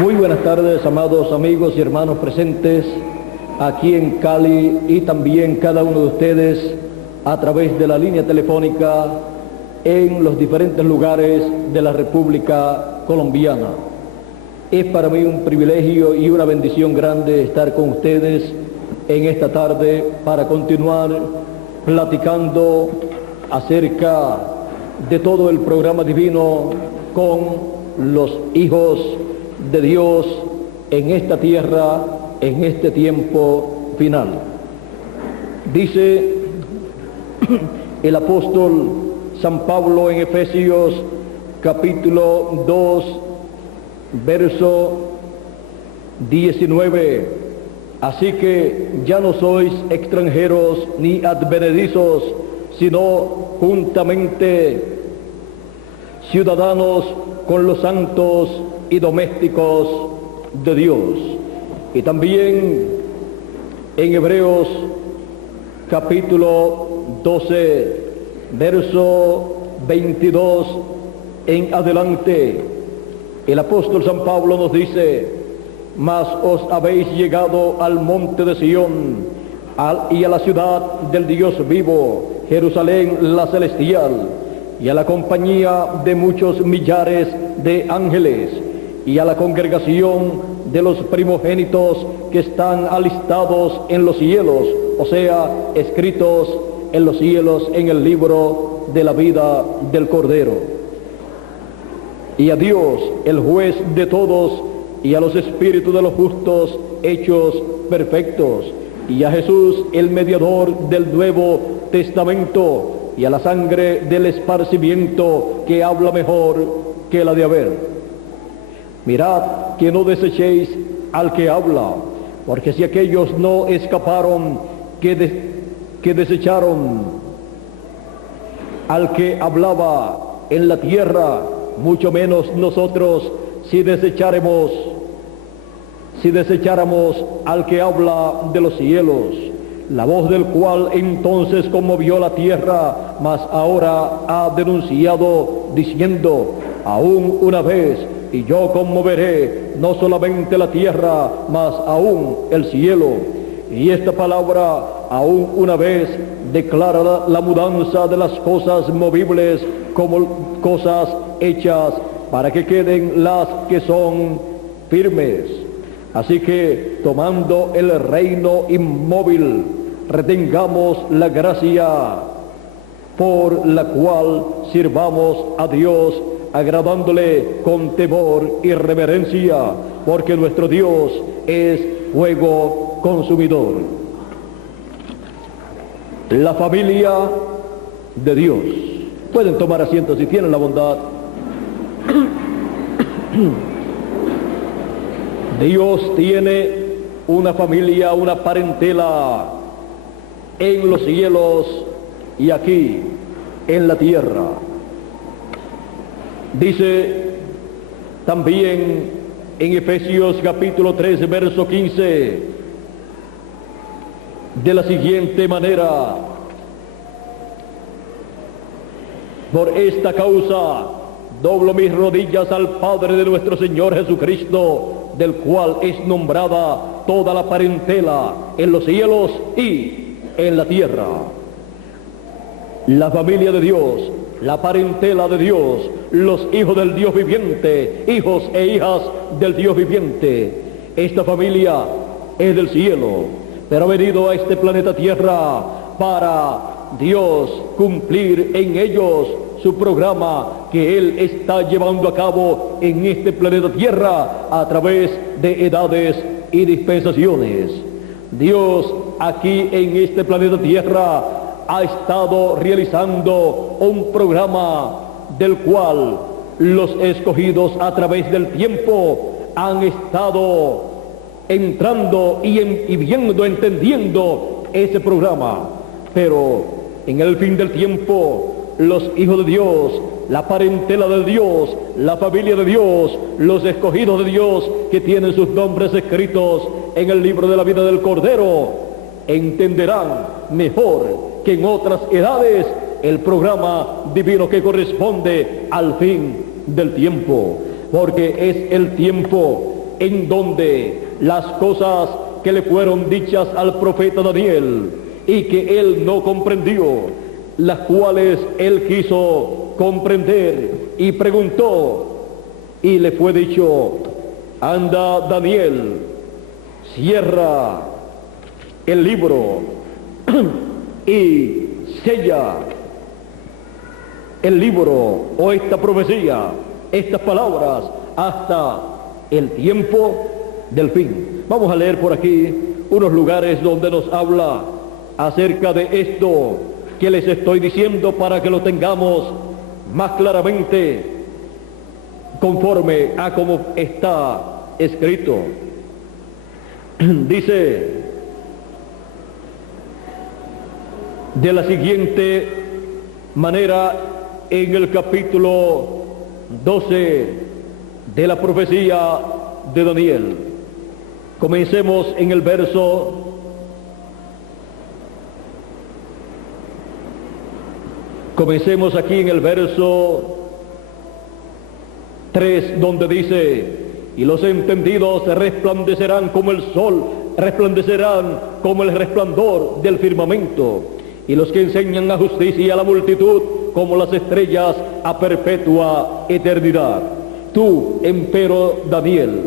Muy buenas tardes, amados amigos y hermanos presentes aquí en Cali y también cada uno de ustedes a través de la línea telefónica en los diferentes lugares de la República Colombiana. Es para mí un privilegio y una bendición grande estar con ustedes en esta tarde para continuar platicando acerca de todo el programa divino con los hijos de Dios en esta tierra, en este tiempo final. Dice el apóstol San Pablo en Efesios capítulo 2, verso 19, así que ya no sois extranjeros ni advenedizos, sino juntamente ciudadanos con los santos y domésticos de Dios. Y también en Hebreos capítulo 12, verso 22 en adelante, el apóstol San Pablo nos dice: mas os habéis llegado al monte de Sión y a la ciudad del Dios vivo, Jerusalén la celestial, y a la compañía de muchos millares de ángeles, y a la congregación de los primogénitos que están alistados en los cielos, o sea, escritos en los cielos en el libro de la vida del Cordero. Y a Dios, el juez de todos, y a los espíritus de los justos hechos perfectos, y a Jesús, el mediador del Nuevo Testamento, y a la sangre del esparcimiento que habla mejor que la de Abel. Mirad que no desechéis al que habla, porque si aquellos no escaparon que desecharon al que hablaba en la tierra, mucho menos nosotros si desecháramos al que habla de los cielos, la voz del cual entonces conmovió la tierra, mas ahora ha denunciado diciendo: aún una vez, y yo conmoveré no solamente la tierra, mas aún el cielo. Y esta palabra, aún una vez, declara la mudanza de las cosas movibles como cosas hechas, para que queden las que son firmes. Así que, tomando el reino inmóvil, retengamos la gracia por la cual sirvamos a Dios, agradándole con temor y reverencia, porque nuestro Dios es fuego consumidor. La familia de Dios. Pueden tomar asiento si tienen la bondad. Dios tiene una familia, una parentela en los cielos y aquí en la tierra. Dice también en Efesios capítulo 3, verso 15, de la siguiente manera: por esta causa doblo mis rodillas al Padre de nuestro Señor Jesucristo, del cual es nombrada toda la parentela en los cielos y en la tierra. La familia de Dios, la parentela de Dios, los hijos del Dios viviente, hijos e hijas del Dios viviente. Esta familia es del cielo, pero ha venido a este planeta Tierra para Dios cumplir en ellos su programa que Él está llevando a cabo en este planeta Tierra a través de edades y dispensaciones. Dios aquí en este planeta Tierra ha estado realizando un programa del cual los escogidos a través del tiempo han estado entrando y viendo, entendiendo ese programa. Pero en el fin del tiempo, los hijos de Dios, la parentela de Dios, la familia de Dios, los escogidos de Dios que tienen sus nombres escritos en el libro de la vida del Cordero, entenderán mejor que en otras edades el programa divino que corresponde al fin del tiempo, porque es el tiempo en donde las cosas que le fueron dichas al profeta Daniel y que él no comprendió, las cuales él quiso comprender y preguntó, y le fue dicho: anda, Daniel, cierra el libro y sella el libro o esta profecía, estas palabras, hasta el tiempo del fin. Vamos a leer por aquí unos lugares donde nos habla acerca de esto que les estoy diciendo, para que lo tengamos más claramente conforme a como está escrito. Dice de la siguiente manera en el capítulo 12 de la profecía de Daniel. Comencemos en el verso Comencemos aquí en el verso 3, donde dice: y los entendidos resplandecerán como el sol, resplandecerán como el resplandor del firmamento, y los que enseñan la justicia a la multitud como las estrellas a perpetua eternidad. Tú, empero Daniel,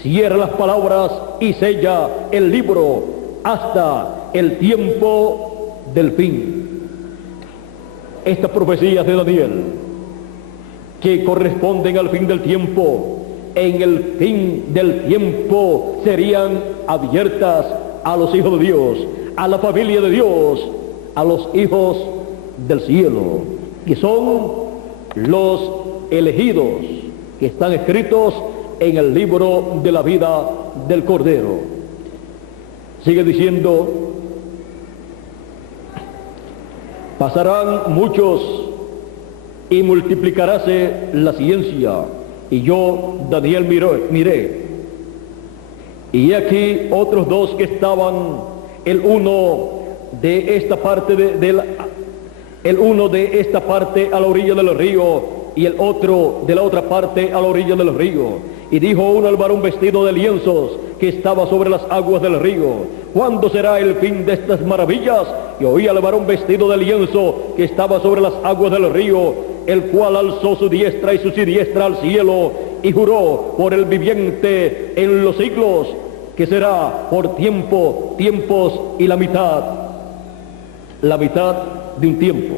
cierra las palabras y sella el libro hasta el tiempo del fin. Estas profecías de Daniel, que corresponden al fin del tiempo, en el fin del tiempo serían abiertas a los hijos de Dios, a la familia de Dios, a los hijos del cielo, que son los elegidos, que están escritos en el libro de la vida del Cordero. Sigue diciendo: pasarán muchos y multiplicaráse la ciencia. Y yo, Daniel, miré, y aquí otros dos que estaban, el uno de esta parte el uno de esta parte a la orilla del río, y el otro de la otra parte a la orilla del río. Y dijo uno al varón vestido de lienzos que estaba sobre las aguas del río: ¿cuándo será el fin de estas maravillas? Y oí al varón vestido de lienzo que estaba sobre las aguas del río, el cual alzó su diestra y su siniestra al cielo, y juró por el viviente en los siglos, que será por tiempos y la mitad de un tiempo.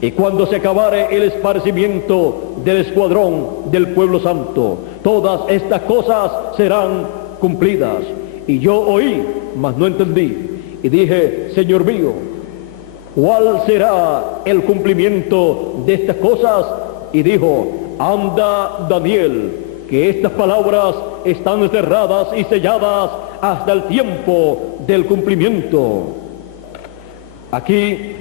Y cuando se acabare el esparcimiento del escuadrón del pueblo santo, todas estas cosas serán cumplidas. Y yo oí, mas no entendí, y dije: Señor mío, ¿cuál será el cumplimiento de estas cosas? Y dijo: anda, Daniel, que estas palabras están cerradas y selladas hasta el tiempo del cumplimiento. Aquí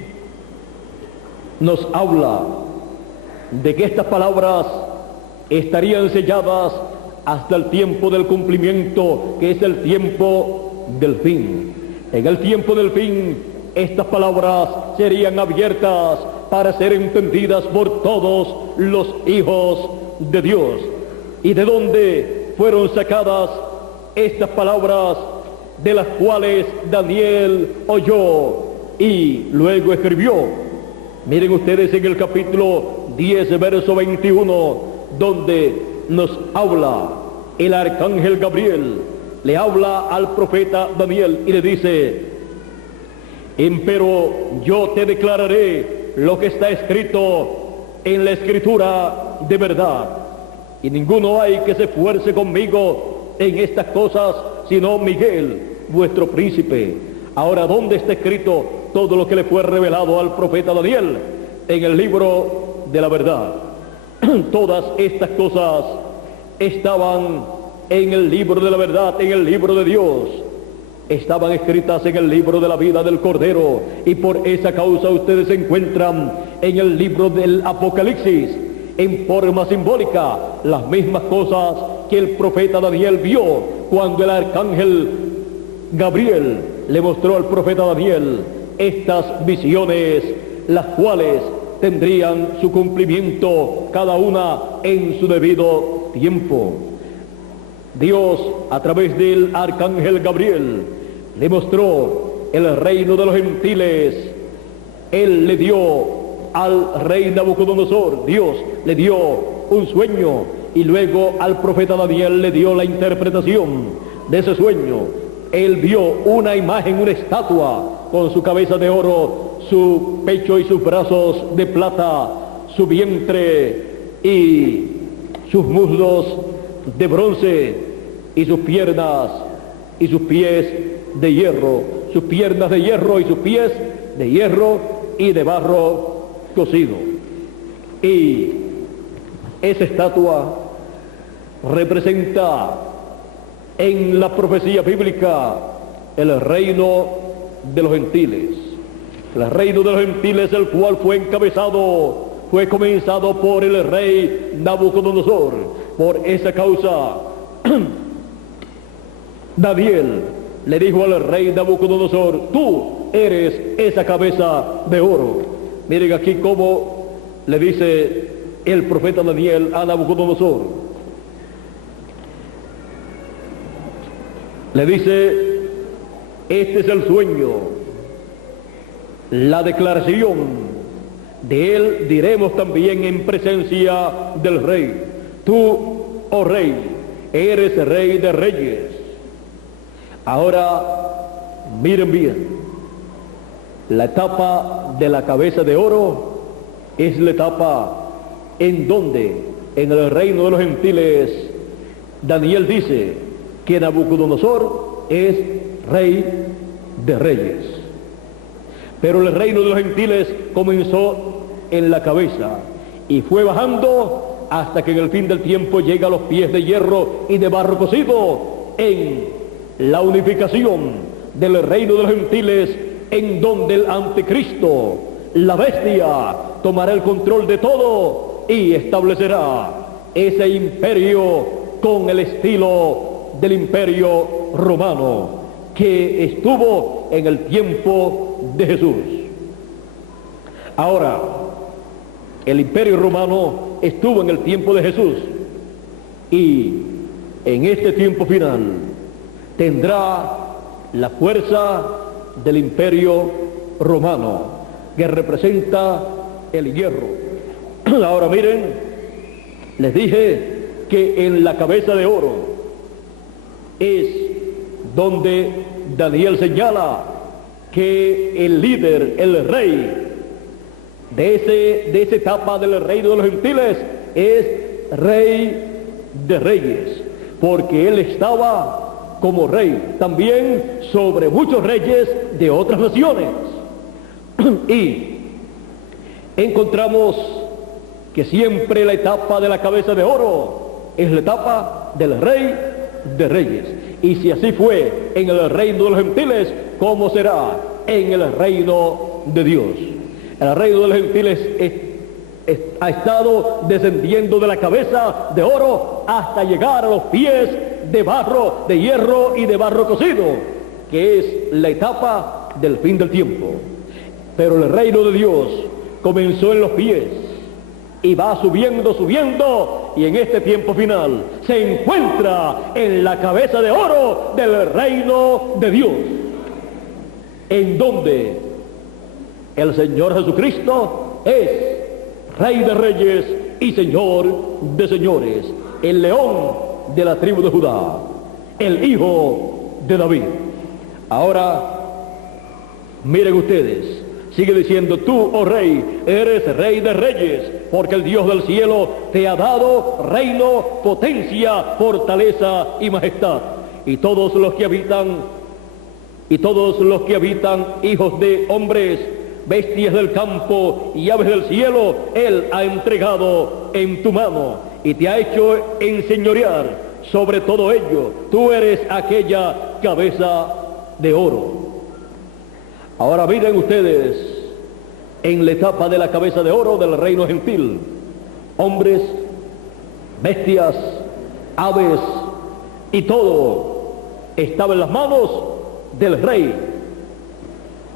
nos habla de que estas palabras estarían selladas hasta el tiempo del cumplimiento, que es el tiempo del fin. En el tiempo del fin, estas palabras serían abiertas para ser entendidas por todos los hijos de Dios. ¿Y de dónde fueron sacadas estas palabras, de las cuales Daniel oyó y luego escribió? Miren ustedes en el capítulo 10, verso 21, donde nos habla el arcángel Gabriel, le habla al profeta Daniel y le dice: empero yo te declararé lo que está escrito en la escritura de verdad, y ninguno hay que se esfuerce conmigo en estas cosas, sino Miguel, vuestro príncipe. Ahora, ¿dónde está escrito todo lo que le fue revelado al profeta Daniel? En el libro de la verdad. Todas estas cosas estaban en el libro de la verdad, en el libro de Dios. Estaban escritas en el libro de la vida del Cordero, y por esa causa ustedes se encuentran en el libro del Apocalipsis, en forma simbólica, las mismas cosas que el profeta Daniel vio cuando el arcángel Gabriel le mostró al profeta Daniel estas visiones, las cuales tendrían su cumplimiento cada una en su debido tiempo. Dios, a través del arcángel Gabriel, le mostró el reino de los gentiles. Él le dio al rey Nabucodonosor, Dios le dio un sueño, y luego al profeta Daniel le dio la interpretación de ese sueño. Él vio una imagen, una estatua, con su cabeza de oro, su pecho y sus brazos de plata, su vientre y sus muslos de bronce, y sus piernas y sus pies de hierro, sus piernas de hierro y sus pies de hierro y de barro cocido. Y esa estatua representa en la profecía bíblica el reino de los gentiles. El reino de los gentiles, el cual fue comenzado por el rey Nabucodonosor. Por esa causa, Daniel le dijo al rey Nabucodonosor: tú eres esa cabeza de oro. Miren aquí cómo le dice el profeta Daniel a Nabucodonosor. Le dice: este es el sueño, la declaración de él diremos también en presencia del rey. Tú, oh rey, eres rey de reyes. Ahora, miren bien, la etapa de la cabeza de oro es la etapa en donde, en el reino de los gentiles, Daniel dice que Nabucodonosor es rey de reyes. Pero el reino de los gentiles comenzó en la cabeza y fue bajando hasta que en el fin del tiempo llega a los pies de hierro y de barro cocido, en la unificación del reino de los gentiles, en donde el anticristo, la bestia, tomará el control de todo y establecerá ese imperio con el estilo del imperio romano que estuvo en el tiempo de Jesús. Ahora, el imperio romano estuvo en el tiempo de Jesús, y en este tiempo final tendrá la fuerza del imperio romano, que representa el hierro. Ahora miren, les dije que en la cabeza de oro es donde Daniel señala que el líder, el rey de esa etapa del reino de los gentiles es rey de reyes, porque él estaba como rey también sobre muchos reyes de otras naciones. Y encontramos que siempre la etapa de la cabeza de oro es la etapa del rey de reyes. Y si así fue en el reino de los gentiles, ¿cómo será en el reino de Dios? El reino de los gentiles ha estado descendiendo de la cabeza de oro hasta llegar a los pies de barro, de hierro y de barro cocido, que es la etapa del fin del tiempo. Pero el reino de Dios comenzó en los pies y va subiendo, y en este tiempo final se encuentra en la cabeza de oro del reino de Dios, en donde el Señor Jesucristo es Rey de reyes y Señor de señores, el león de la tribu de Judá, el hijo de David. Ahora, miren ustedes, sigue diciendo: tú, oh rey, eres rey de reyes, porque el Dios del cielo te ha dado reino, potencia, fortaleza y majestad. Y todos los que habitan, hijos de hombres, bestias del campo y aves del cielo, Él ha entregado en tu mano y te ha hecho enseñorear sobre todo ello. Tú eres aquella cabeza de oro. Ahora miren ustedes, en la etapa de la cabeza de oro del reino gentil, hombres, bestias, aves y todo estaba en las manos del rey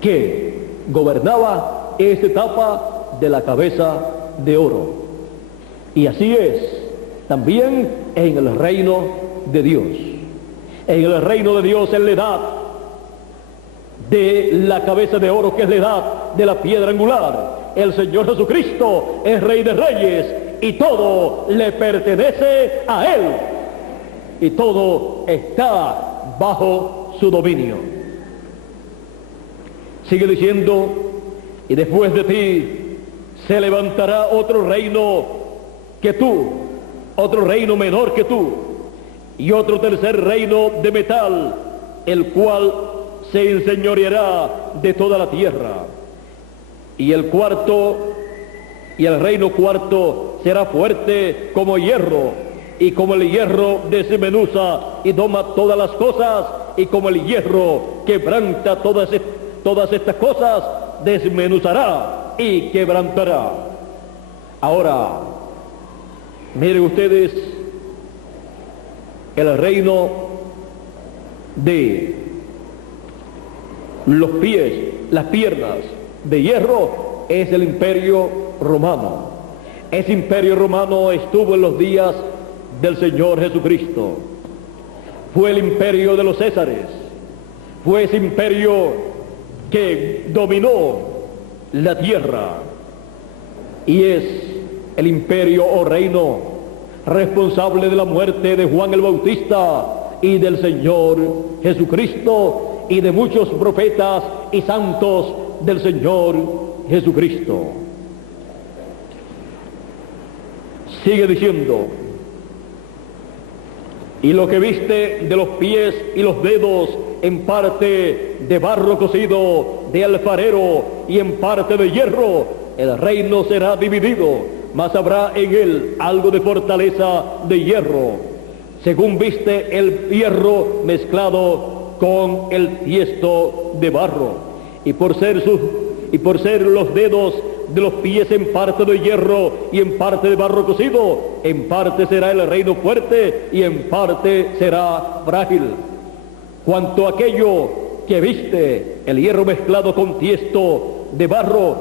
que gobernaba esta etapa de la cabeza de oro. Y así es también en el reino de Dios. En el reino de Dios es la edad de la cabeza de oro, que es la edad de la piedra angular. El Señor Jesucristo es Rey de Reyes y todo le pertenece a Él. Y todo está bajo su dominio. Sigue diciendo, y después de ti se levantará otro reino que tú, otro reino menor que tú, y otro tercer reino de metal, el cual se enseñoreará de toda la tierra. Y el reino cuarto será fuerte como hierro, y como el hierro desmenuza y doma todas las cosas, y como el hierro quebranta todas estas cosas, desmenuzará y quebrantará. Ahora, miren ustedes, el reino de los pies, las piernas de hierro, es el imperio romano. Ese imperio romano estuvo en los días del Señor Jesucristo. Fue el imperio de los Césares. Fue ese imperio que dominó la tierra. Y es el imperio o reino responsable de la muerte de Juan el Bautista y del Señor Jesucristo y de muchos profetas y santos del Señor Jesucristo. Sigue diciendo, y lo que viste de los pies y los dedos, en parte de barro cocido de alfarero y en parte de hierro, el reino será dividido, mas habrá en él algo de fortaleza de hierro, según viste el hierro mezclado con el tiesto de barro, y por ser los dedos de los pies en parte de hierro y en parte de barro cocido, en parte será el reino fuerte y en parte será frágil. Cuanto a aquello que viste, el hierro mezclado con tiesto de barro,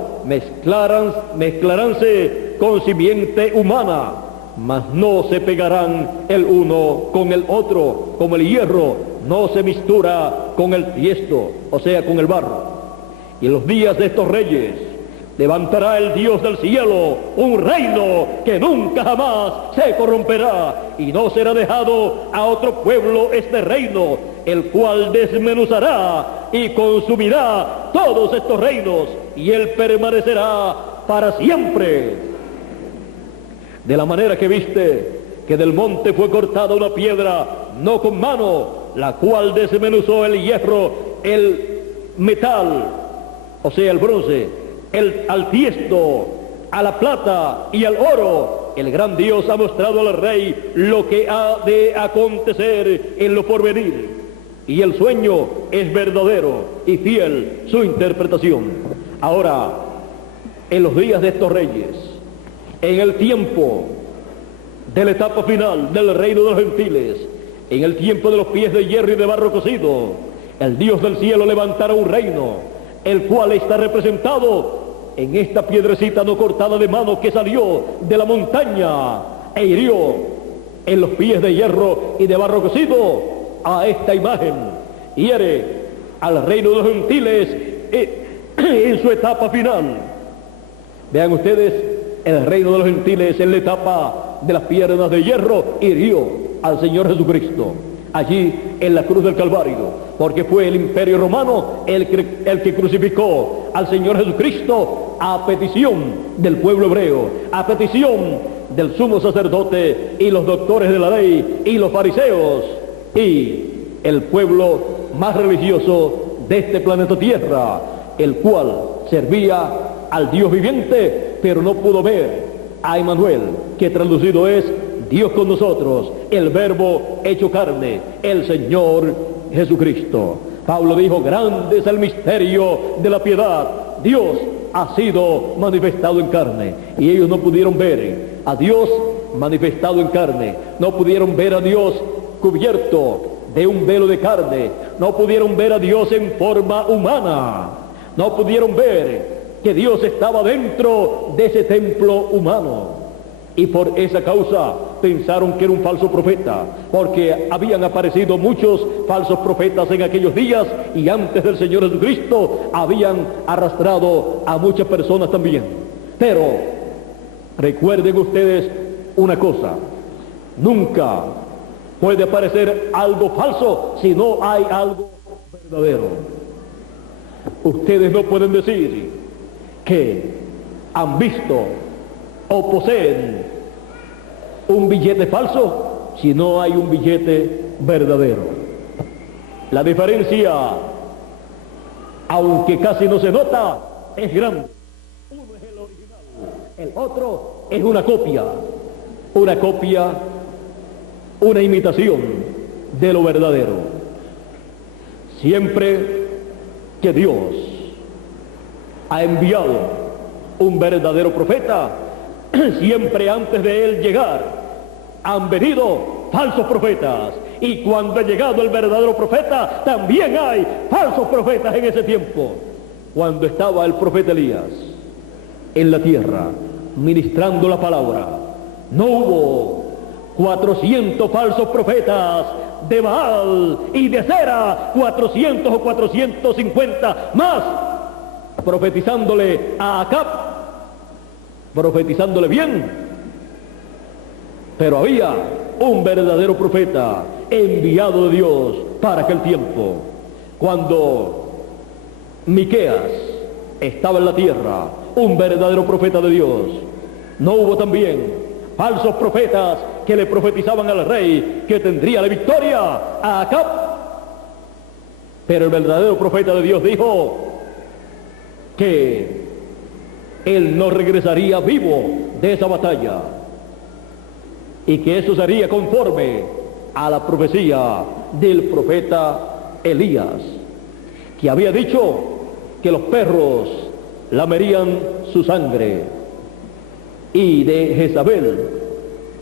mezclaránse con simiente humana, mas no se pegarán el uno con el otro, como el hierro no se mistura con el tiesto, o sea, con el barro. Y en los días de estos reyes levantará el Dios del cielo un reino que nunca jamás se corromperá, y no será dejado a otro pueblo este reino, el cual desmenuzará y consumirá todos estos reinos, y él permanecerá para siempre. De la manera que viste que del monte fue cortada una piedra, no con mano, la cual desmenuzó el hierro, el metal, o sea, el bronce, al tiesto, a la plata y al oro, el gran Dios ha mostrado al rey lo que ha de acontecer en lo porvenir, y el sueño es verdadero y fiel su interpretación. Ahora, en los días de estos reyes, en el tiempo de la etapa final del reino de los gentiles, en el tiempo de los pies de hierro y de barro cocido, el Dios del cielo levantará un reino, el cual está representado en esta piedrecita no cortada de mano que salió de la montaña e hirió en los pies de hierro y de barro cocido a esta imagen. Hiere al reino de los gentiles en su etapa final. Vean ustedes, el reino de los gentiles en la etapa de las piernas de hierro hirió al Señor Jesucristo allí en la cruz del Calvario, porque fue el imperio romano el que crucificó al Señor Jesucristo a petición del pueblo hebreo, a petición del sumo sacerdote y los doctores de la ley y los fariseos y el pueblo más religioso de este planeta Tierra, el cual servía al Dios viviente, pero no pudo ver a Emmanuel, que traducido es Dios con nosotros, el verbo hecho carne, el Señor Jesucristo. Pablo dijo, grande es el misterio de la piedad, Dios ha sido manifestado en carne, y ellos no pudieron ver a Dios manifestado en carne, no pudieron ver a Dios cubierto de un velo de carne, no pudieron ver a Dios en forma humana, no pudieron ver que Dios estaba dentro de ese templo humano. Y por esa causa pensaron que era un falso profeta, porque habían aparecido muchos falsos profetas en aquellos días, y antes del Señor Jesucristo habían arrastrado a muchas personas también. Pero recuerden ustedes una cosa: nunca puede aparecer algo falso si no hay algo verdadero. Ustedes no pueden decir que han visto o poseen un billete falso si no hay un billete verdadero. La diferencia, aunque casi no se nota, es grande. Uno es el original, el otro es una copia, una imitación de lo verdadero. Siempre que Dios ha enviado un verdadero profeta, siempre antes de él llegar han venido falsos profetas, y cuando ha llegado el verdadero profeta también hay falsos profetas. En ese tiempo, cuando estaba el profeta Elías en la tierra ministrando la palabra, no hubo 400 falsos profetas de Baal y de Acera, 400 o 450 más, profetizándole a Acab, profetizándole bien. Pero había un verdadero profeta enviado de Dios para aquel tiempo. Cuando Miqueas estaba en la tierra, un verdadero profeta de Dios, no hubo también falsos profetas que le profetizaban al rey que tendría la victoria a Acab. Pero el verdadero profeta de Dios dijo que él no regresaría vivo de esa batalla, y que eso sería conforme a la profecía del profeta Elías, que había dicho que los perros lamerían su sangre, y de Jezabel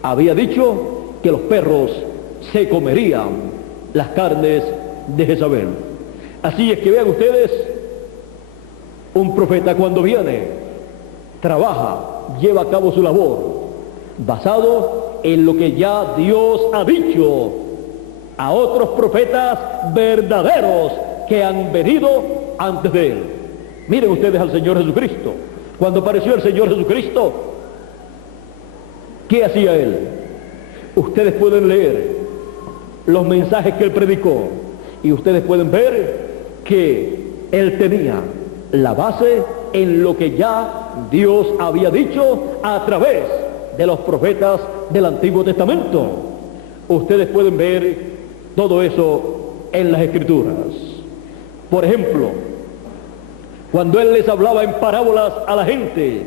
había dicho que los perros se comerían las carnes de Jezabel. Así es que vean ustedes, un profeta cuando viene, trabaja, lleva a cabo su labor basado en lo que ya Dios ha dicho a otros profetas verdaderos que han venido antes de él. Miren ustedes al Señor Jesucristo. Cuando apareció el Señor Jesucristo, ¿qué hacía él? Ustedes pueden leer los mensajes que él predicó, y ustedes pueden ver que él tenía la base en lo que ya Dios había dicho a través de los profetas del Antiguo Testamento. Ustedes pueden ver todo eso en las Escrituras. Por ejemplo, cuando él les hablaba en parábolas a la gente,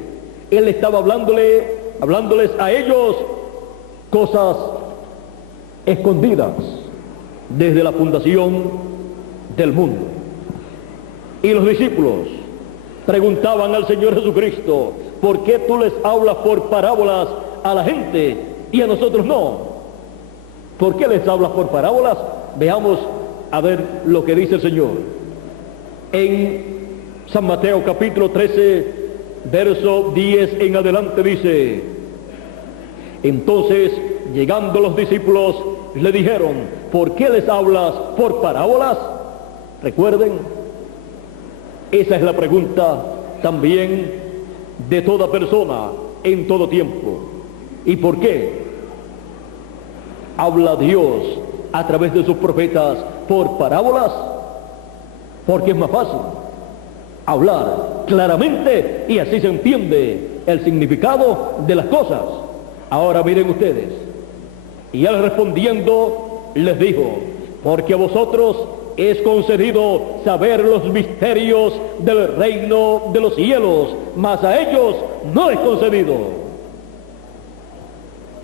él estaba hablándoles a ellos cosas escondidas desde la fundación del mundo. Y los discípulos preguntaban al Señor Jesucristo: ¿por qué tú les hablas por parábolas a la gente y a nosotros no? ¿Por qué les hablas por parábolas? Veamos a ver lo que dice el Señor. En San Mateo capítulo 13, verso 10 en adelante dice: entonces, llegando los discípulos, le dijeron: ¿por qué les hablas por parábolas? Recuerden, esa es la pregunta también de toda persona en todo tiempo. ¿Y por qué habla Dios a través de sus profetas por parábolas? Porque es más fácil hablar claramente y así se entiende el significado de las cosas. Ahora miren ustedes, y él respondiendo les dijo: porque a vosotros es concedido saber los misterios del reino de los cielos, mas a ellos no es concedido.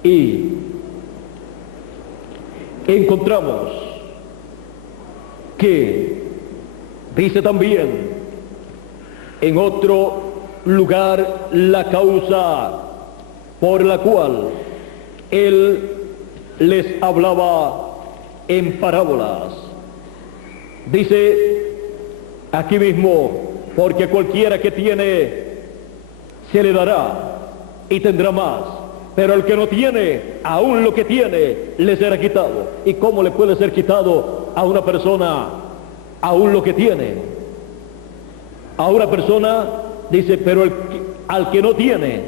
Y encontramos que dice también en otro lugar la causa por la cual él les hablaba en parábolas. Dice aquí mismo: porque cualquiera que tiene se le dará y tendrá más, pero el que no tiene, aún lo que tiene, le será quitado. ¿Y cómo le puede ser quitado a una persona aún lo que tiene? A una persona, dice, pero al que no tiene,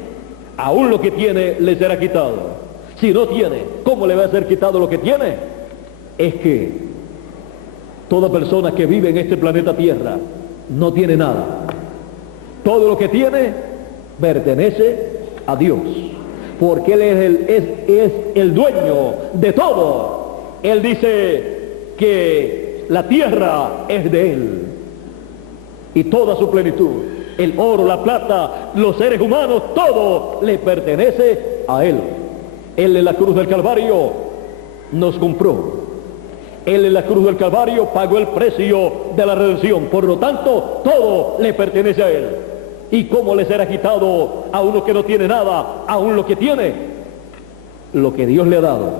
aún lo que tiene, le será quitado. Si no tiene, ¿cómo le va a ser quitado lo que tiene? Es que toda persona que vive en este planeta Tierra no tiene nada. Todo lo que tiene pertenece a Dios, porque Él es el dueño de todo. Él dice que la tierra es de Él y toda su plenitud, el oro, la plata, los seres humanos, todo le pertenece a Él. Él en la cruz del Calvario nos compró. Él en la cruz del Calvario pagó el precio de la redención. Por lo tanto, todo le pertenece a Él. ¿Y cómo le será quitado a uno que no tiene nada, aún lo que tiene? Lo que Dios le ha dado,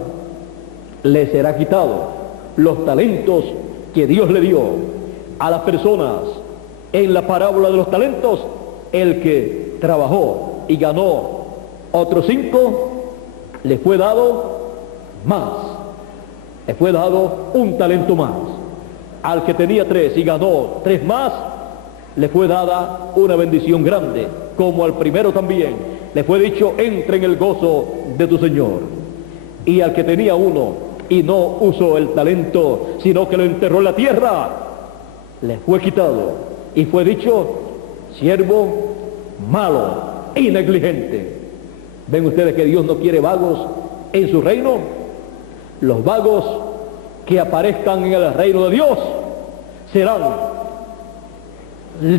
le será quitado. Los talentos que Dios le dio a las personas en la parábola de los talentos, el que trabajó y ganó otros 5, le fue dado más. Le fue dado un talento más. Al que tenía 3 y ganó 3 más, le fue dada una bendición grande, como al primero también. Le fue dicho, entra en el gozo de tu Señor. Y al que tenía 1 y no usó el talento, sino que lo enterró en la tierra, le fue quitado. Y fue dicho, siervo malo y negligente. ¿Ven ustedes que Dios no quiere vagos en su reino? Los vagos que aparezcan en el reino de Dios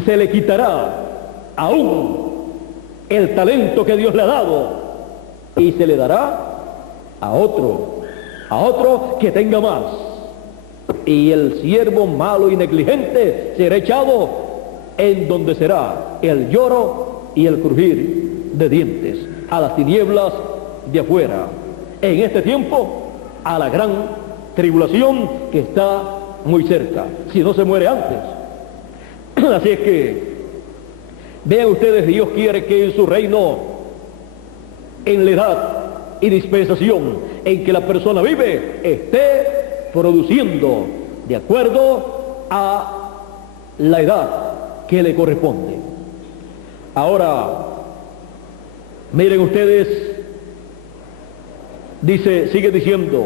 se le quitará aún el talento que Dios le ha dado y se le dará a otro que tenga más. Y el siervo malo y negligente será echado en donde será el lloro y el crujir de dientes, a las tinieblas de afuera. En este tiempo, a la gran tribulación que está muy cerca, si no se muere antes. Así es que, vean ustedes, Dios quiere que en su reino, en la edad y dispensación en que la persona vive, esté produciendo de acuerdo a la edad que le corresponde. Ahora, miren ustedes, sigue diciendo,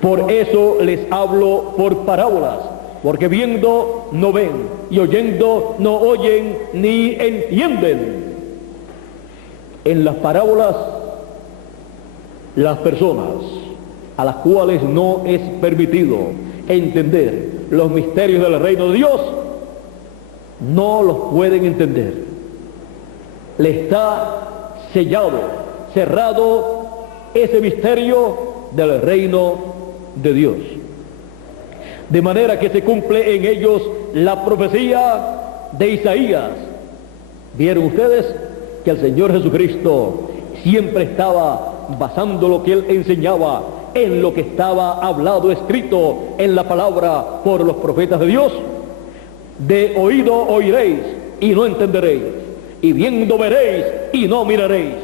por eso les hablo por parábolas, porque viendo no ven, y oyendo no oyen ni entienden. En las parábolas, las personas a las cuales no es permitido entender los misterios del reino de Dios, no los pueden entender. Le está cerrado ese misterio del reino de Dios. De manera que se cumple en ellos la profecía de Isaías. ¿Vieron ustedes que el Señor Jesucristo siempre estaba basando lo que Él enseñaba en lo que estaba hablado, escrito en la palabra por los profetas de Dios? De oído oiréis y no entenderéis, y viendo veréis y no miraréis,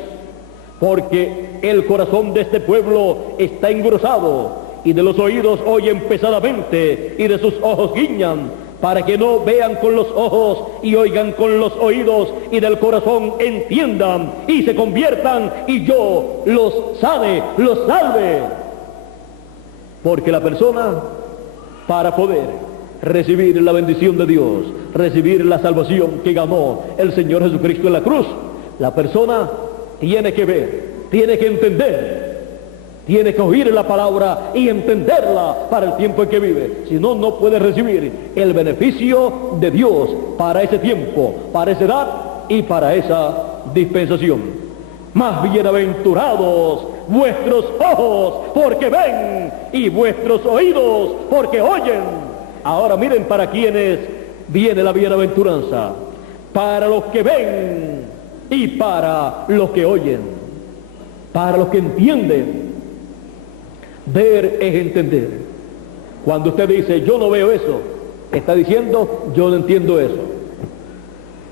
porque el corazón de este pueblo está engrosado, y de los oídos oyen pesadamente, y de sus ojos guiñan, para que no vean con los ojos y oigan con los oídos, y del corazón entiendan y se conviertan, y yo los salve. Porque la persona, para poder recibir la bendición de Dios, recibir la salvación que ganó el Señor Jesucristo en la cruz, la persona tiene que ver, tiene que entender, tiene que oír la palabra y entenderla para el tiempo en que vive. Si no, no puede recibir el beneficio de Dios para ese tiempo, para esa edad y para esa dispensación. Más bienaventurados vuestros ojos porque ven y vuestros oídos porque oyen. Ahora miren para quienes viene la bienaventuranza: para los que ven y para los que oyen, para los que entienden. Ver es entender. Cuando usted dice yo no veo eso, está diciendo yo no entiendo eso.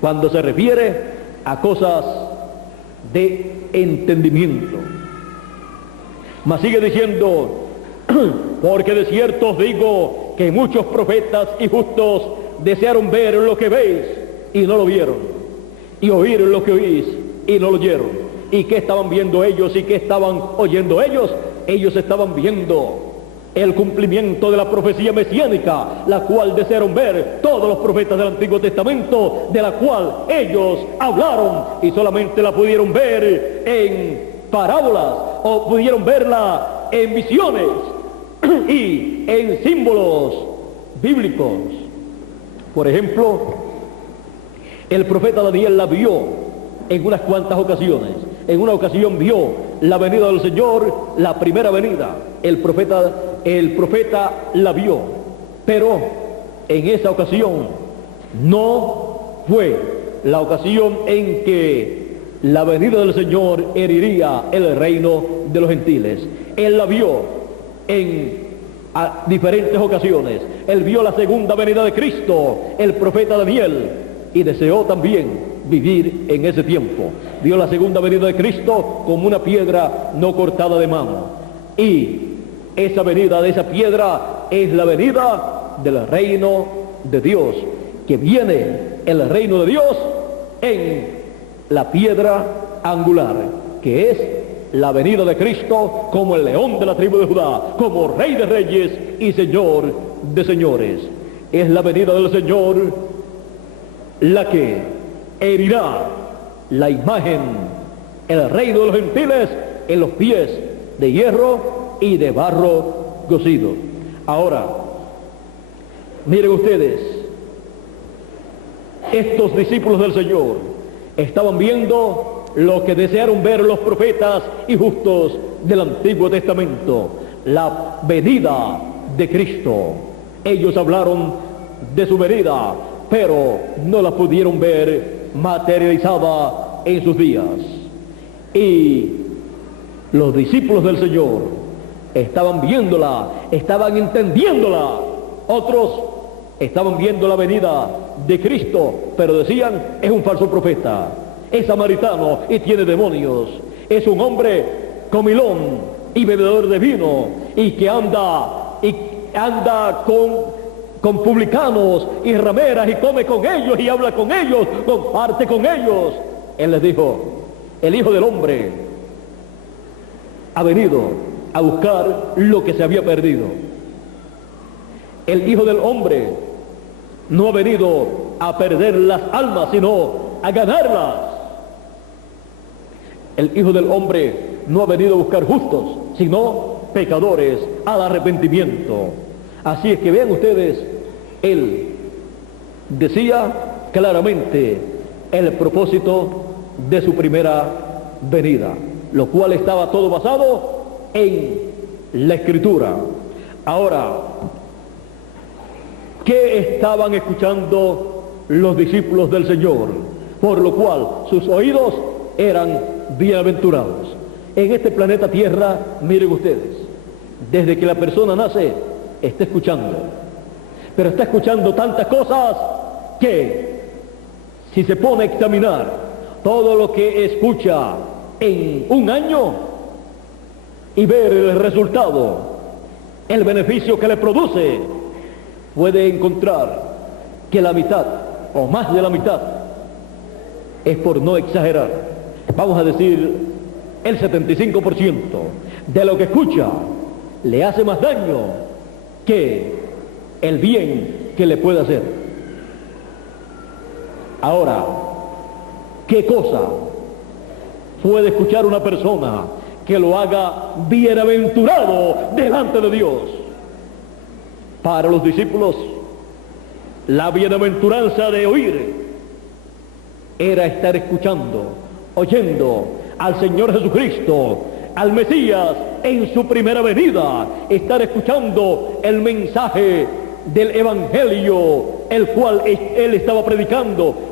Cuando se refiere a cosas de entendimiento. Mas sigue diciendo, porque de cierto os digo que muchos profetas y justos desearon ver lo que veis y no lo vieron, y oír lo que oís y no lo oyeron. ¿Y qué estaban viendo ellos y qué estaban oyendo ellos? Ellos estaban viendo el cumplimiento de la profecía mesiánica, la cual desearon ver todos los profetas del Antiguo Testamento, de la cual ellos hablaron y solamente la pudieron ver en parábolas o pudieron verla en visiones y en símbolos bíblicos. Por ejemplo, el profeta Daniel la vio en unas cuantas ocasiones. En una ocasión vio la venida del Señor, la primera venida. El profeta la vio, pero en esa ocasión no fue la ocasión en que la venida del Señor heriría el reino de los gentiles. Él la vio en diferentes ocasiones. Él vio la segunda venida de Cristo, el profeta Daniel, y deseó también vivir en ese tiempo. Vio la segunda venida de Cristo como una piedra no cortada de mano. Y esa venida de esa piedra es la venida del reino de Dios, que viene el reino de Dios en la piedra angular, que es la venida de Cristo como el león de la tribu de Judá, como Rey de reyes y Señor de señores. Es la venida del Señor la que herirá la imagen, el reino de los gentiles, en los pies de hierro y de barro cocido. Ahora, miren ustedes, estos discípulos del Señor estaban viendo lo que desearon ver los profetas y justos del Antiguo Testamento, la venida de Cristo. Ellos hablaron de su venida, pero no la pudieron ver materializada en sus días. Y los discípulos del Señor estaban viéndola, estaban entendiéndola. Otros estaban viendo la venida de Cristo, pero decían, es un falso profeta, es samaritano y tiene demonios, es un hombre comilón y bebedor de vino, y que anda con publicanos y rameras, y come con ellos y habla con ellos, comparte con ellos. Él les dijo, el Hijo del Hombre ha venido a buscar lo que se había perdido. El Hijo del Hombre no ha venido a perder las almas, sino a ganarlas. El Hijo del Hombre no ha venido a buscar justos, sino pecadores al arrepentimiento. Así es que vean ustedes, él decía claramente el propósito de su primera venida, lo cual estaba todo basado en la Escritura. Ahora, ¿qué estaban escuchando los discípulos del Señor? Por lo cual sus oídos eran bienaventurados. En este planeta Tierra, miren ustedes, desde que la persona nace, está escuchando, pero está escuchando tantas cosas que, si se pone a examinar todo lo que escucha en un año y ver el resultado, el beneficio que le produce, puede encontrar que la mitad o más de la mitad es, por no exagerar, vamos a decir el 75% de lo que escucha le hace más daño que el bien que le puede hacer. Ahora, ¿qué cosa puede escuchar una persona que lo haga bienaventurado delante de Dios? Para los discípulos, la bienaventuranza de oír era estar escuchando, oyendo al Señor Jesucristo, al Mesías en su primera venida, estar escuchando el mensaje del Evangelio, el cual él estaba predicando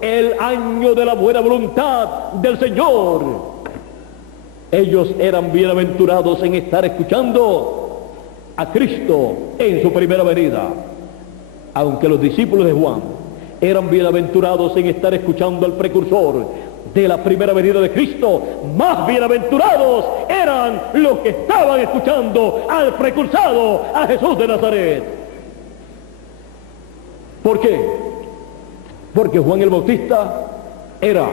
el año de la buena voluntad del Señor. Ellos eran bienaventurados en estar escuchando a Cristo en su primera venida. Aunque los discípulos de Juan eran bienaventurados en estar escuchando al precursor de la primera venida de Cristo, más bienaventurados eran los que estaban escuchando al precursado, a Jesús de Nazaret. ¿Por qué? Porque Juan el Bautista era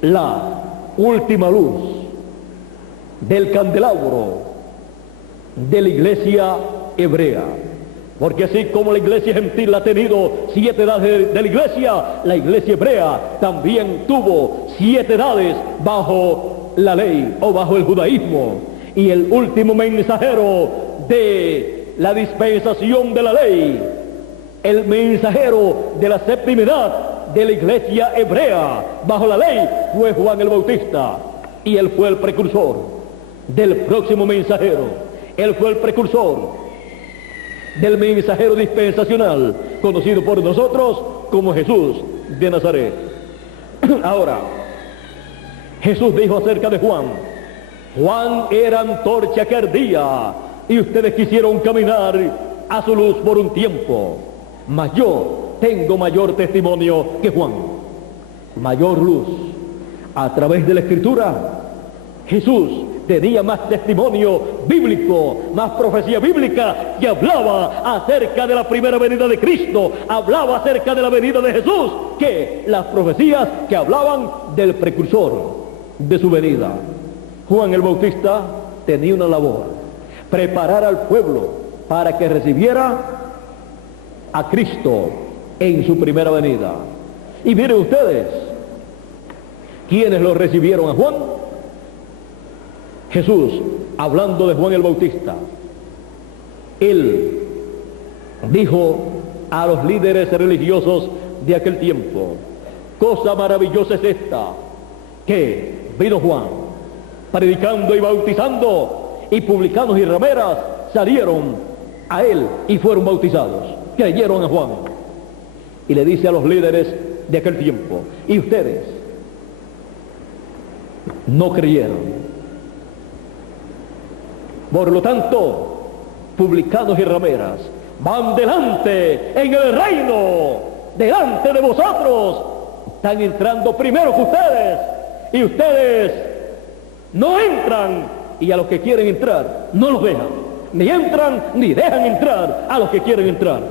la última luz del candelabro de la iglesia hebrea. Porque así como la iglesia gentil ha tenido 7 edades de la iglesia hebrea también tuvo 7 edades bajo la ley o bajo el judaísmo. Y el último mensajero de la dispensación de la ley, el mensajero de la 7ª edad de la iglesia hebrea bajo la ley, fue Juan el Bautista. Y él fue el precursor del próximo mensajero. Él fue el precursor del mensajero dispensacional, conocido por nosotros como Jesús de Nazaret. Ahora, Jesús dijo acerca de Juan: Juan era antorcha que ardía, y ustedes quisieron caminar a su luz por un tiempo, mas yo tengo mayor testimonio que Juan, mayor luz. A través de la Escritura, Jesús tenía más testimonio bíblico, más profecía bíblica, que hablaba acerca de la primera venida de Cristo, hablaba acerca de la venida de Jesús, que las profecías que hablaban del precursor de su venida. Juan el Bautista tenía una labor: preparar al pueblo para que recibiera a Cristo en su primera venida. Y miren ustedes, ¿quiénes lo recibieron a Juan? Jesús, hablando de Juan el Bautista, él dijo a los líderes religiosos de aquel tiempo: cosa maravillosa es esta, que vino Juan predicando y bautizando, y publicanos y rameras salieron a él y fueron bautizados, creyeron a Juan. Y le dice a los líderes de aquel tiempo: y ustedes no creyeron. Por lo tanto, publicanos y rameras van delante en el reino, delante de vosotros. Están entrando primero que ustedes, y ustedes no entran, y a los que quieren entrar no los dejan, ni entran ni dejan entrar a los que quieren entrar.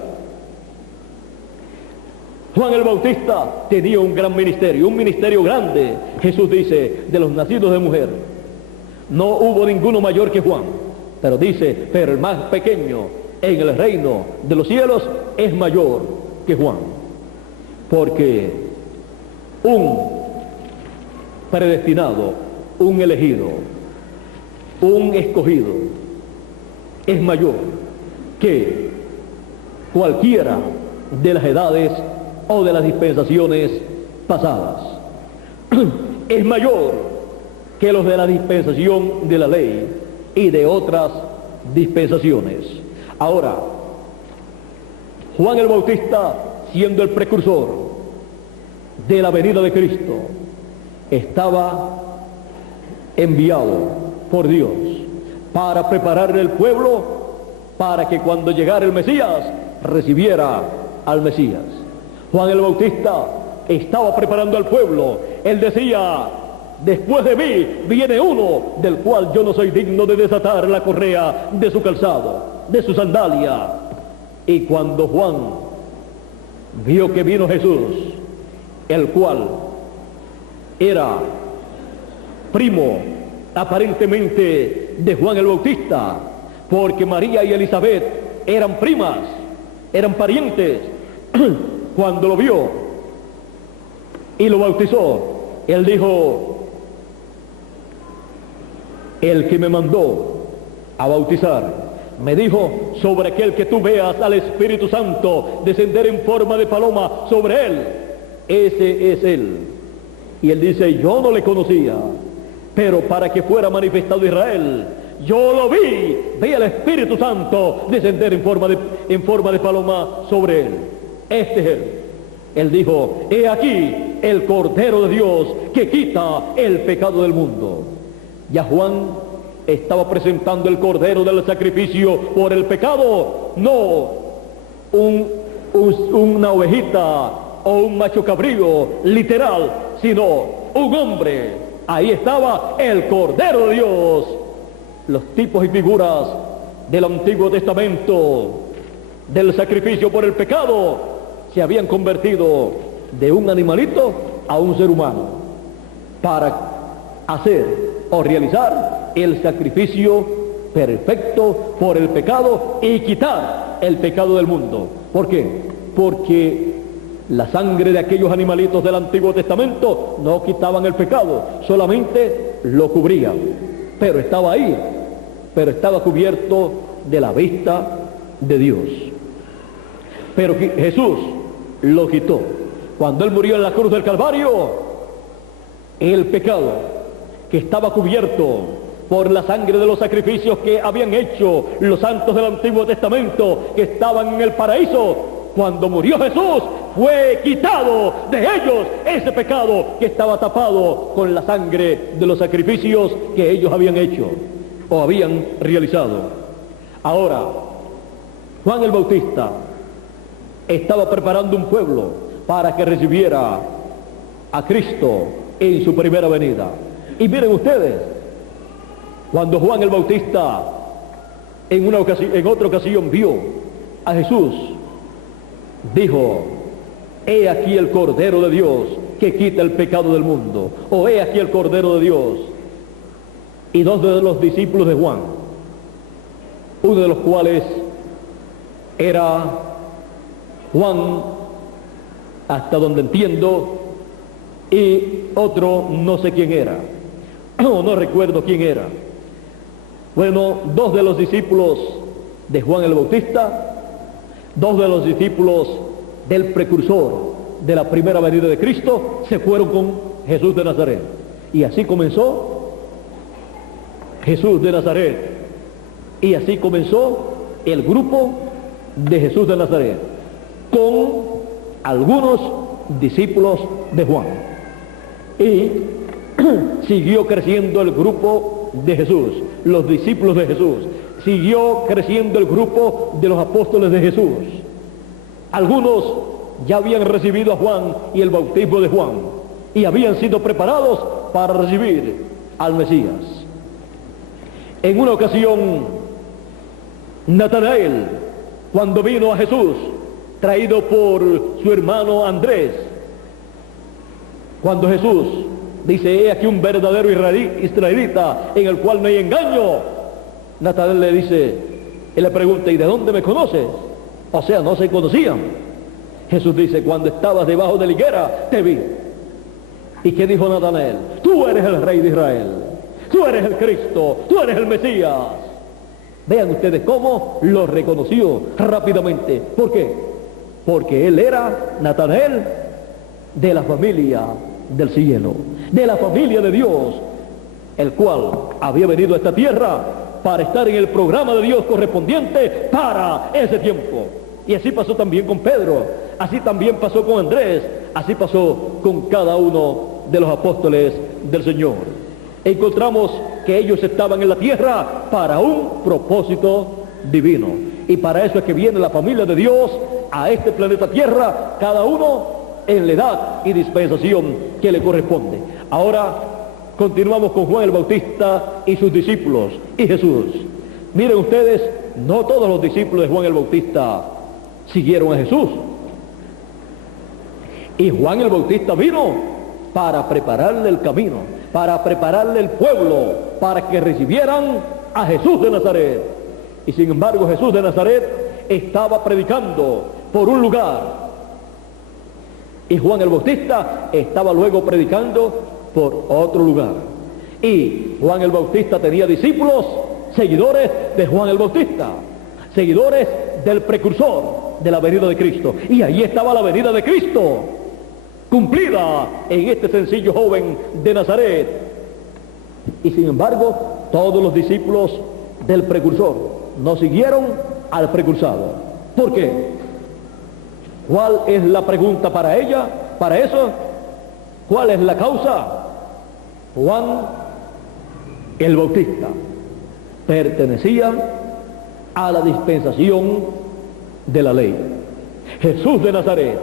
Juan el Bautista tenía un gran ministerio, un ministerio grande. Jesús dice: de los nacidos de mujer no hubo ninguno mayor que Juan. Pero dice: pero el más pequeño en el reino de los cielos es mayor que Juan. Porque un predestinado, un elegido, un escogido es mayor que cualquiera de las edades o de las dispensaciones pasadas. Es mayor que los de la dispensación de la ley y de otras dispensaciones. Ahora, Juan el Bautista, siendo el precursor de la venida de Cristo, estaba enviado por Dios para preparar el pueblo para que cuando llegara el Mesías recibiera al Mesías. Juan el Bautista estaba preparando al pueblo. Él decía: después de mí viene uno del cual yo no soy digno de desatar la correa de su calzado, de su sandalia. Y cuando Juan vio que vino Jesús, el cual era primo aparentemente de Juan el Bautista, porque María y Elizabeth eran primas, eran parientes, cuando lo vio y lo bautizó, él dijo: el que me mandó a bautizar me dijo: sobre aquel que tú veas al Espíritu Santo descender en forma de paloma sobre él, ese es él. Y él dice: yo no le conocía, pero para que fuera manifestado Israel, yo lo vi al Espíritu Santo descender en forma de paloma sobre él. Este es él. Él dijo: he aquí el Cordero de Dios que quita el pecado del mundo. Ya Juan estaba presentando el Cordero del sacrificio por el pecado, no un una ovejita o un macho cabrío literal, sino un hombre. Ahí estaba el Cordero de Dios. Los tipos y figuras del Antiguo Testamento del sacrificio por el pecado se habían convertido de un animalito a un ser humano para hacer o realizar el sacrificio perfecto por el pecado y quitar el pecado del mundo. ¿Por qué? Porque la sangre de aquellos animalitos del Antiguo Testamento no quitaban el pecado, solamente lo cubrían, pero estaba ahí, pero estaba cubierto de la vista de Dios. Pero Jesús lo quitó. Cuando Él murió en la cruz del Calvario, el pecado que estaba cubierto por la sangre de los sacrificios que habían hecho los santos del Antiguo Testamento, que estaban en el paraíso, cuando murió Jesús, fue quitado de ellos ese pecado que estaba tapado con la sangre de los sacrificios que ellos habían hecho o habían realizado. Ahora, Juan el Bautista estaba preparando un pueblo para que recibiera a Cristo en su primera venida. Y miren ustedes, cuando Juan el Bautista en otra ocasión vio a Jesús, dijo: he aquí el Cordero de Dios que quita el pecado del mundo, o he aquí el Cordero de Dios. Y dos de los discípulos de Juan, uno de los cuales era Juan, hasta donde entiendo, y otro no sé quién era, no recuerdo quién era. Bueno, dos de los discípulos de Juan el Bautista, dos de los discípulos del precursor de la primera venida de Cristo, se fueron con Jesús de Nazaret. Y así comenzó Jesús de Nazaret. Y así comenzó el grupo de Jesús de Nazaret, con algunos discípulos de Juan. Y siguió creciendo el grupo de Jesús, los discípulos de Jesús. Siguió creciendo el grupo de los apóstoles de Jesús. Algunos ya habían recibido a Juan y el bautismo de Juan, y habían sido preparados para recibir al Mesías. En una ocasión, Natanael, cuando vino a Jesús, traído por su hermano Andrés, cuando Jesús dice: he aquí un verdadero israelita en el cual no hay engaño, Natanael le dice, él le pregunta: ¿y de dónde me conoces? O sea, no se conocían. Jesús dice: cuando estabas debajo de la higuera, te vi. ¿Y qué dijo Natanael? Tú eres el Rey de Israel, tú eres el Cristo, tú eres el Mesías. Vean ustedes cómo lo reconoció rápidamente. ¿Por qué? Porque él era Natanael de la familia del cielo, de la familia de Dios, el cual había venido a esta tierra para estar en el programa de Dios correspondiente para ese tiempo. Y así pasó también con Pedro, así también pasó con Andrés, así pasó con cada uno de los apóstoles del Señor. Encontramos que ellos estaban en la tierra para un propósito divino, y para eso es que viene la familia de Dios a este planeta Tierra, cada uno en la edad y dispensación que le corresponde. Ahora continuamos con Juan el Bautista y sus discípulos y Jesús. Miren ustedes, no todos los discípulos de Juan el Bautista siguieron a Jesús. Y Juan el Bautista vino para prepararle el camino, para prepararle el pueblo, para que recibieran a Jesús de Nazaret. Y sin embargo, Jesús de Nazaret estaba predicando por un lugar, y Juan el Bautista estaba luego predicando por otro lugar. Y Juan el Bautista tenía discípulos, seguidores de Juan el Bautista, seguidores del precursor de la venida de Cristo. Y ahí estaba la venida de Cristo cumplida en este sencillo joven de Nazaret. Y sin embargo, todos los discípulos del precursor no siguieron al precursado. ¿Por qué? ¿Cuál es la pregunta para ella? Para eso, ¿cuál es la causa? Juan el Bautista pertenecía a la dispensación de la ley. Jesús de Nazaret,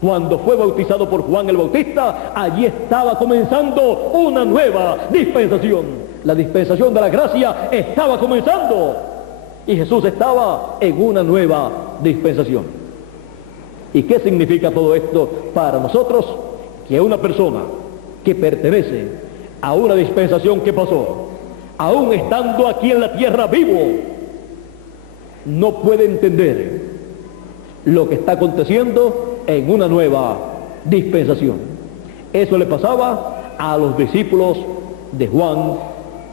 cuando fue bautizado por Juan el Bautista, allí estaba comenzando una nueva dispensación. La dispensación de la gracia estaba comenzando y Jesús estaba en una nueva dispensación. ¿Y qué significa todo esto para nosotros? Que una persona que pertenece a una dispensación que pasó, aún estando aquí en la tierra vivo, no puede entender lo que está aconteciendo en una nueva dispensación. Eso le pasaba a los discípulos de Juan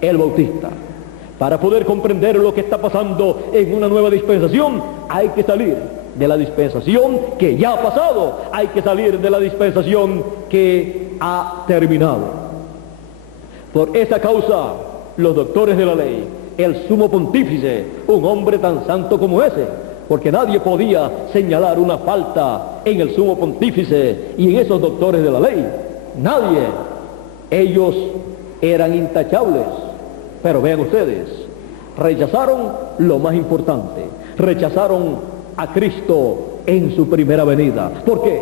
el Bautista. Para poder comprender lo que está pasando en una nueva dispensación, hay que salir de la dispensación que ya ha pasado, hay que salir de la dispensación que ha terminado. Por esa causa, los doctores de la ley, el sumo pontífice, un hombre tan santo como ese, porque nadie podía señalar una falta en el sumo pontífice y en esos doctores de la ley, nadie, ellos eran intachables. Pero vean ustedes, rechazaron lo más importante, rechazaron a Cristo en su primera venida. ¿Por qué?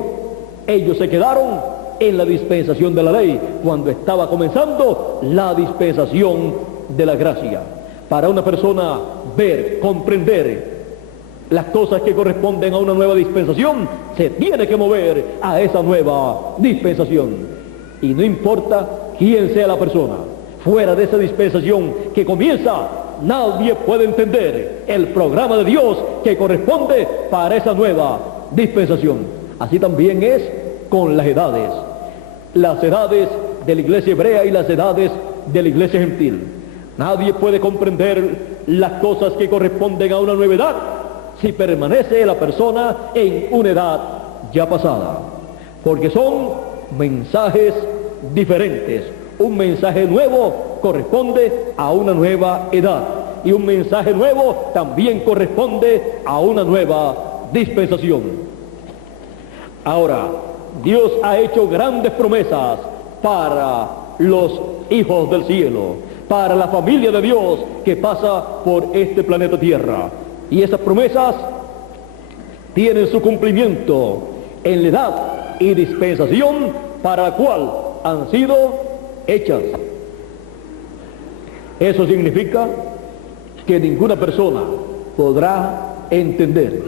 Ellos se quedaron en la dispensación de la ley cuando estaba comenzando la dispensación de la gracia. Para una persona ver, comprender las cosas que corresponden a una nueva dispensación, se tiene que mover a esa nueva dispensación. Y no importa quién sea la persona, fuera de esa dispensación que comienza, nadie puede entender el programa de Dios que corresponde para esa nueva dispensación. Así también es con las edades de la iglesia hebrea y las edades de la iglesia gentil. Nadie puede comprender las cosas que corresponden a una nueva edad si permanece la persona en una edad ya pasada, porque son mensajes diferentes. Un mensaje nuevo corresponde a una nueva edad y un mensaje nuevo también corresponde a una nueva dispensación. Ahora, Dios ha hecho grandes promesas para los hijos del cielo, para la familia de Dios que pasa por este planeta Tierra. Y esas promesas tienen su cumplimiento en la edad y dispensación para la cual han sido hechas. Eso significa que ninguna persona podrá entender,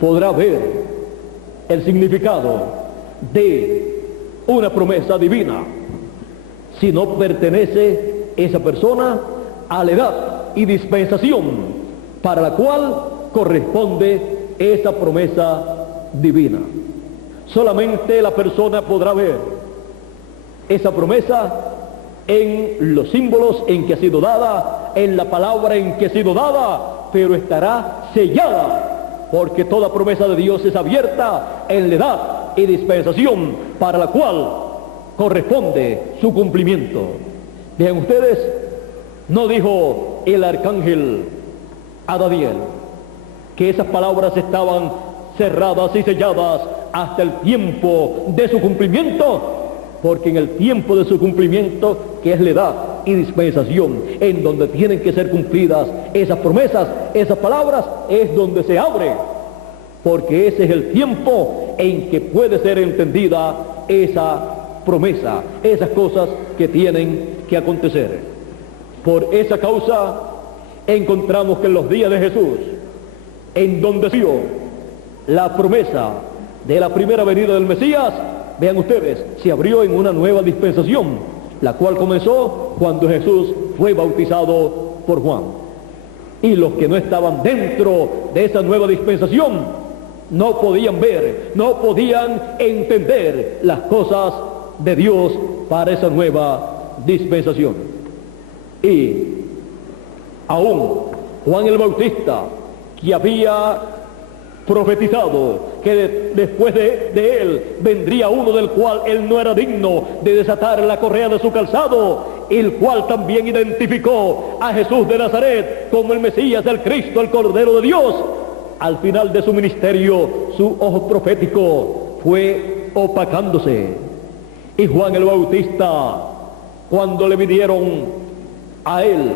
podrá ver el significado de una promesa divina si no pertenece esa persona a la edad y dispensación para la cual corresponde esa promesa divina. Solamente la persona podrá ver esa promesa en los símbolos en que ha sido dada, en la palabra en que ha sido dada, pero estará sellada, porque toda promesa de Dios es abierta en la edad y dispensación para la cual corresponde su cumplimiento. Vean ustedes, no dijo el arcángel a Daniel que esas palabras estaban cerradas y selladas hasta el tiempo de su cumplimiento, porque en el tiempo de su cumplimiento, que es la edad y dispensación en donde tienen que ser cumplidas esas promesas, esas palabras, es donde se abre, porque ese es el tiempo en que puede ser entendida esa promesa, esas cosas que tienen que acontecer. Por esa causa encontramos que en los días de Jesús, en donde dio la promesa de la primera venida del Mesías, vean ustedes, se abrió en una nueva dispensación, la cual comenzó cuando Jesús fue bautizado por Juan. Y los que no estaban dentro de esa nueva dispensación no podían ver, no podían entender las cosas de Dios para esa nueva dispensación. Y aún Juan el Bautista, que había profetizado que después de él vendría uno del cual él no era digno de desatar la correa de su calzado, el cual también identificó a Jesús de Nazaret como el Mesías, el Cristo, el Cordero de Dios. Al final de su ministerio, su ojo profético fue opacándose. Y Juan el Bautista, cuando le vinieron a él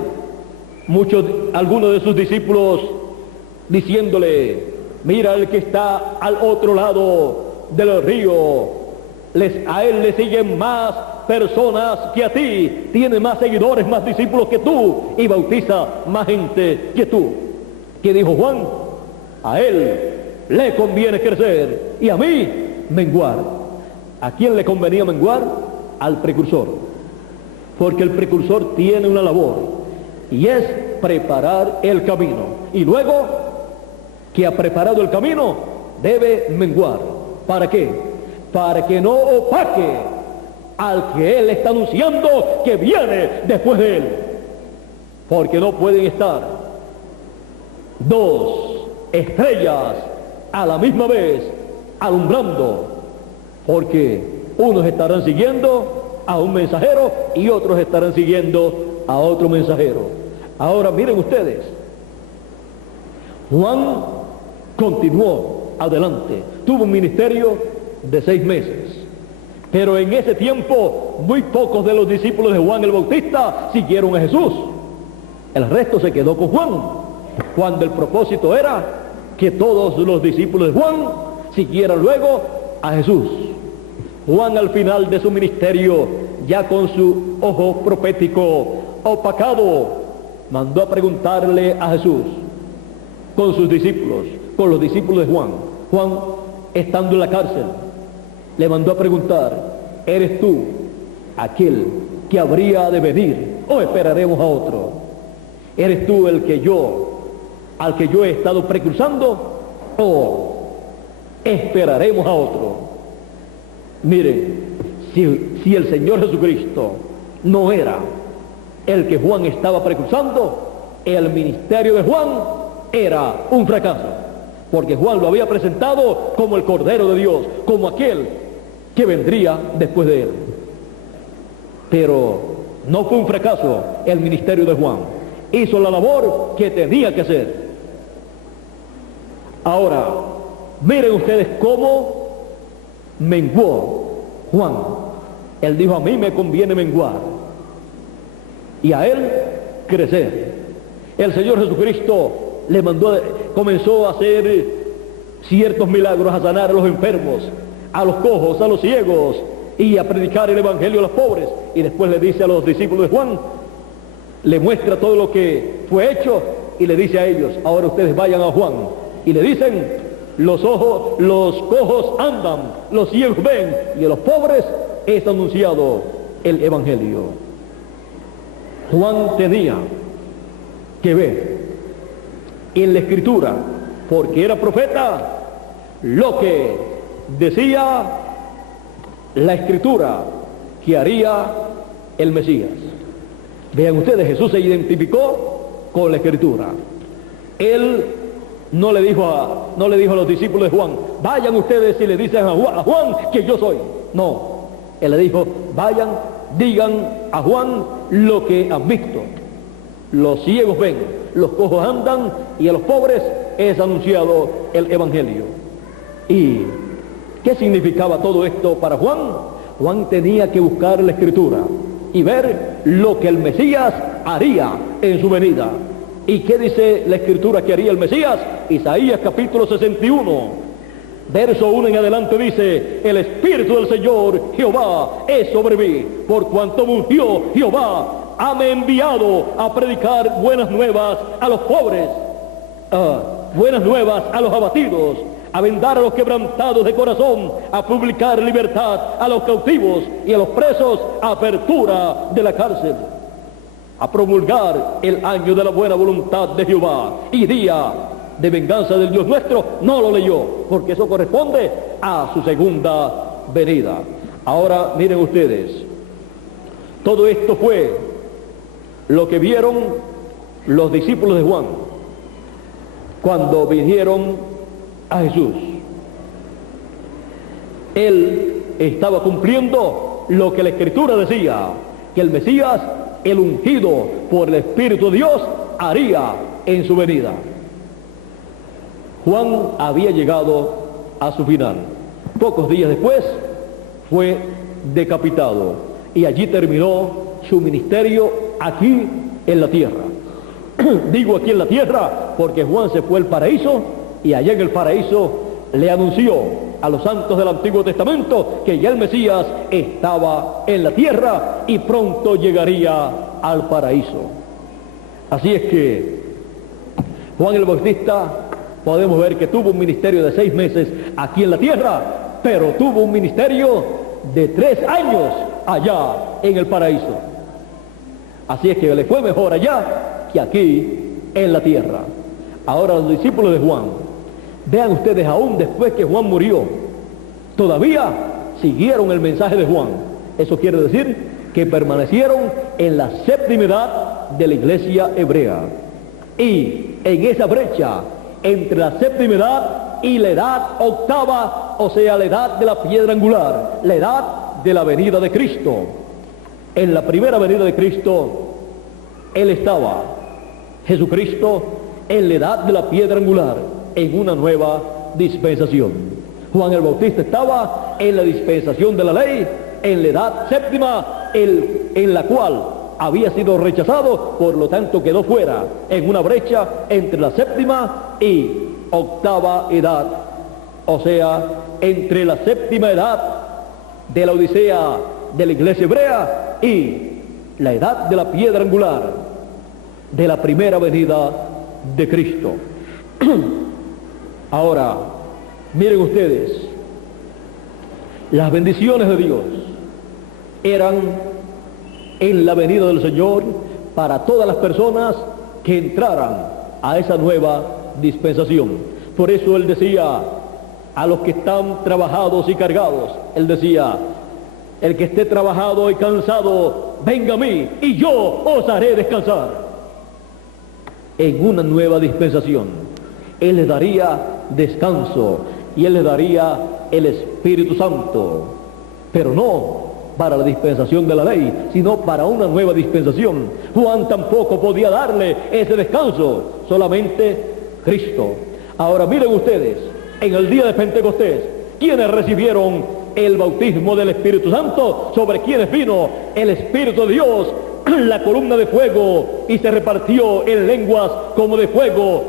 algunos de sus discípulos diciéndole: Mira el que está al otro lado del río. A él le siguen más personas que a ti. Tiene más seguidores, más discípulos que tú. Y bautiza más gente que tú. ¿Qué dijo Juan? A él le conviene crecer y a mí menguar. ¿A quién le convenía menguar? Al precursor. Porque el precursor tiene una labor y es preparar el camino. Y luego que ha preparado el camino, debe menguar. ¿Para qué? Para que no opaque al que él está anunciando que viene después de él. Porque no pueden estar dos estrellas a la misma vez alumbrando, porque unos estarán siguiendo a un mensajero y otros estarán siguiendo a otro mensajero. Ahora miren ustedes, Juan continuó adelante, tuvo un ministerio de 6 meses, pero en ese tiempo muy pocos de los discípulos de Juan el Bautista siguieron a Jesús. El resto se quedó con Juan, cuando el propósito era que todos los discípulos de Juan siguieran luego a Jesús. Juan, al final de su ministerio, ya con su ojo profético opacado, mandó a preguntarle a Jesús con sus discípulos, con los discípulos de Juan. Juan, estando en la cárcel, le mandó a preguntar: ¿eres tú aquel que habría de venir o esperaremos a otro? ¿Eres tú al que yo he estado precursando o esperaremos a otro? Miren, si el Señor Jesucristo no era el que Juan estaba precursando, el ministerio de Juan era un fracaso, porque Juan lo había presentado como el Cordero de Dios, como aquel que vendría después de él. Pero no fue un fracaso el ministerio de Juan, hizo la labor que tenía que hacer. Ahora, miren ustedes cómo menguó Juan. Él dijo: a mí me conviene menguar y a él crecer. El Señor Jesucristo comenzó a hacer ciertos milagros, a sanar a los enfermos, a los cojos, a los ciegos, y a predicar el evangelio a los pobres. Y después le dice a los discípulos de Juan, le muestra todo lo que fue hecho y le dice a ellos: ahora ustedes vayan a Juan y le dicen: los cojos andan, los ciegos ven, y a los pobres es anunciado el evangelio. Juan tenía que ver en la escritura, porque era profeta, lo que decía la escritura que haría el Mesías. Vean ustedes, Jesús se identificó con la escritura. Él no le dijo a los discípulos de Juan: vayan ustedes y le dicen a Juan que yo soy. No, él le dijo: vayan, digan a Juan lo que han visto. Los ciegos ven, los cojos andan, y a los pobres es anunciado el evangelio. ¿Y qué significaba todo esto para Juan? Juan tenía que buscar la escritura y ver lo que el Mesías haría en su venida. ¿Y qué dice la escritura que haría el Mesías? Isaías capítulo 61, verso 1 en adelante dice: el Espíritu del Señor Jehová es sobre mí, por cuanto me ungió Jehová, hame enviado a predicar buenas nuevas a los pobres, buenas nuevas a los abatidos, a vendar a los quebrantados de corazón, a publicar libertad a los cautivos y a los presos apertura de la cárcel, a promulgar el año de la buena voluntad de Jehová y día de venganza del Dios nuestro. No lo leyó, porque eso corresponde a su segunda venida. Ahora miren ustedes, todo esto fue lo que vieron los discípulos de Juan cuando vinieron a Jesús. Él estaba cumpliendo lo que la escritura decía, que el Mesías, el ungido por el Espíritu de Dios, haría en su venida. Juan había llegado a su final. Pocos días después fue decapitado y allí terminó su ministerio aquí en la tierra. Digo aquí en la tierra porque Juan se fue al paraíso y allá en el paraíso le anunció a los santos del Antiguo Testamento que ya el Mesías estaba en la tierra y pronto llegaría al paraíso. Así es que Juan el Bautista, podemos ver que tuvo un ministerio de 6 meses aquí en la tierra, pero tuvo un ministerio de 3 años allá en el paraíso. Así es que le fue mejor allá que aquí en la tierra. Ahora los discípulos de Juan, vean ustedes, aún después que Juan murió, todavía siguieron el mensaje de Juan. Eso quiere decir que permanecieron en la séptima edad de la iglesia hebrea. Y en esa brecha entre la séptima edad y la edad octava, o sea, la edad de la piedra angular, la edad de la venida de Cristo. En la primera venida de Cristo, Él estaba, Jesucristo, en la edad de la piedra angular, en una nueva dispensación. Juan el Bautista estaba en la dispensación de la ley, en la edad séptima, en la cual había sido rechazado, por lo tanto quedó fuera, en una brecha entre la séptima y octava edad, o sea, entre la séptima edad de la Odisea de la iglesia hebrea y la edad de la piedra angular de la primera venida de Cristo. Ahora, miren ustedes, las bendiciones de Dios eran en la venida del Señor para todas las personas que entraran a esa nueva dispensación. Por eso Él decía a los que están trabajados y cargados, Él decía: el que esté trabajado y cansado, venga a mí y yo os haré descansar. En una nueva dispensación, Él les daría descanso y Él les daría el Espíritu Santo, pero no para la dispensación de la ley, sino para una nueva dispensación. Juan tampoco podía darle ese descanso, solamente Cristo. Ahora miren ustedes, en el día de Pentecostés, ¿quiénes recibieron el bautismo del Espíritu Santo? Sobre quienes vino el Espíritu de Dios, la columna de fuego, y se repartió en lenguas como de fuego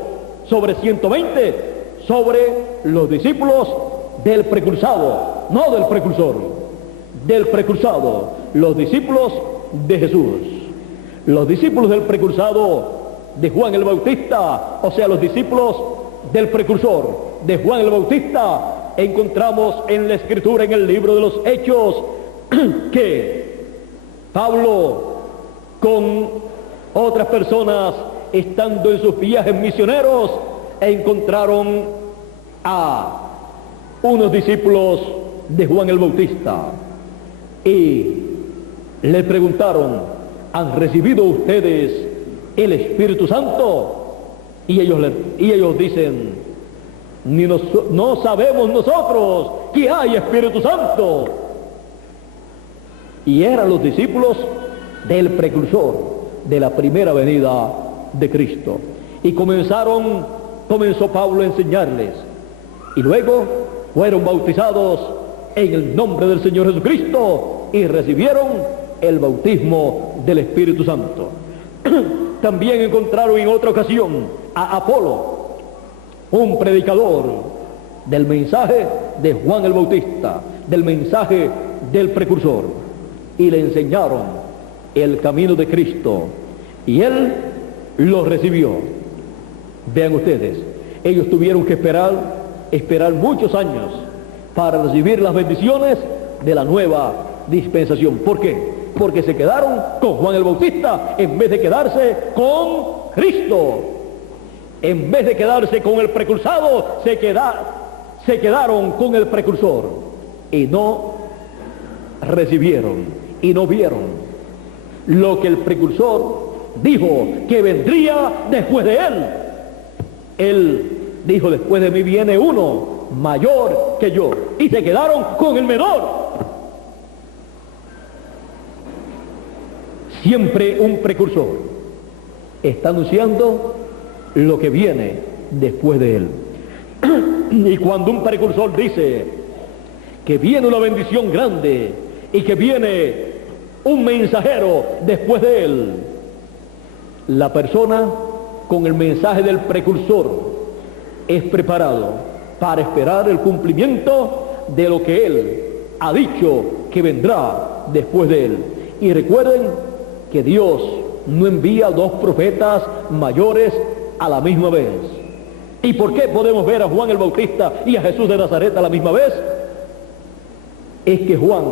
sobre 120, sobre los discípulos del precursado, no del precursor, del precursado, los discípulos de Jesús. Los discípulos del precursado de Juan el Bautista, o sea, los discípulos del precursor de Juan el Bautista, encontramos en la Escritura, en el libro de los Hechos, que Pablo con otras personas, estando en sus viajes misioneros, encontraron a unos discípulos de Juan el Bautista y le preguntaron: ¿han recibido ustedes el Espíritu Santo? Y ellos dicen: no sabemos nosotros que hay Espíritu Santo. Y eran los discípulos del precursor de la primera venida de Cristo. Y comenzó Pablo a enseñarles, y luego fueron bautizados en el nombre del Señor Jesucristo y recibieron el bautismo del Espíritu Santo. También encontraron en otra ocasión a Apolo, un predicador del mensaje de Juan el Bautista, del mensaje del precursor, y le enseñaron el camino de Cristo, y él lo recibió. Vean ustedes, ellos tuvieron que esperar muchos años para recibir las bendiciones de la nueva dispensación. ¿Por qué? Porque se quedaron con Juan el Bautista en vez de quedarse con Cristo. En vez de quedarse con el precursado, se quedaron con el precursor y no recibieron y no vieron lo que el precursor dijo que vendría después de él. Él dijo: después de mí viene uno mayor que yo, y se quedaron con el menor. Siempre un precursor está anunciando lo que viene después de él. Y cuando un precursor dice que viene una bendición grande y que viene un mensajero después de él, la persona con el mensaje del precursor es preparado para esperar el cumplimiento de lo que Él ha dicho que vendrá después de Él. Y recuerden que Dios no envía 2 profetas mayores a la misma vez. ¿Y por qué podemos ver a Juan el Bautista y a Jesús de Nazaret a la misma vez? Es que Juan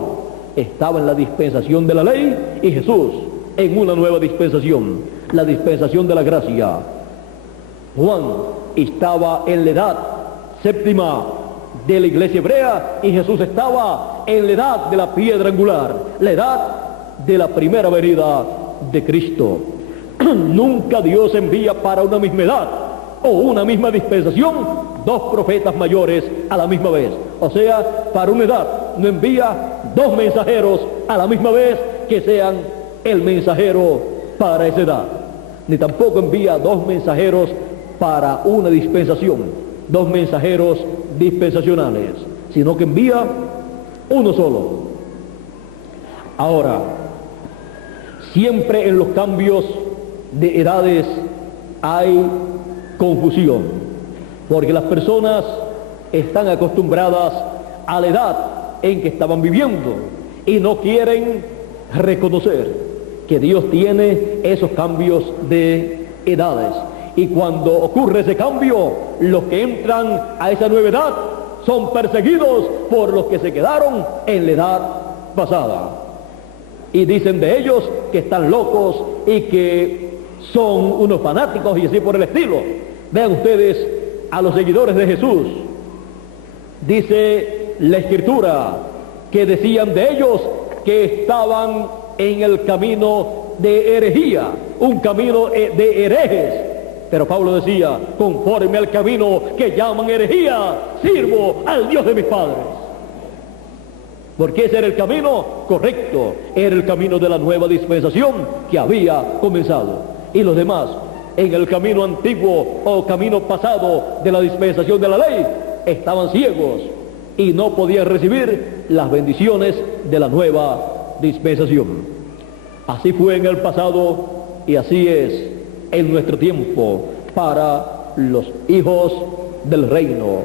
estaba en la dispensación de la ley y Jesús en una nueva dispensación, la dispensación de la gracia. Juan estaba en la edad séptima de la iglesia hebrea y Jesús estaba en la edad de la piedra angular, la edad de la primera venida de Cristo. Nunca Dios envía para una misma edad o una misma dispensación 2 profetas mayores a la misma vez. O sea, para una edad no envía 2 mensajeros a la misma vez que sean el mensajero para esa edad. Ni tampoco envía 2 mensajeros para una dispensación, 2 mensajeros dispensacionales, sino que envía uno solo. Ahora, siempre en los cambios de edades hay confusión, porque las personas están acostumbradas a la edad en que estaban viviendo y no quieren reconocer que Dios tiene esos cambios de edades. Y cuando ocurre ese cambio, los que entran a esa nueva edad son perseguidos por los que se quedaron en la edad pasada. Y dicen de ellos que están locos y que son unos fanáticos y así por el estilo. Vean ustedes a los seguidores de Jesús. Dice la Escritura que decían de ellos que estaban en el camino de herejía, un camino de herejes. Pero Pablo decía, conforme al camino que llaman herejía, sirvo al Dios de mis padres. Porque ese era el camino correcto, era el camino de la nueva dispensación que había comenzado. Y los demás, en el camino antiguo o camino pasado de la dispensación de la ley, estaban ciegos y no podían recibir las bendiciones de la nueva dispensación. Así fue en el pasado y así es en nuestro tiempo para los hijos del reino,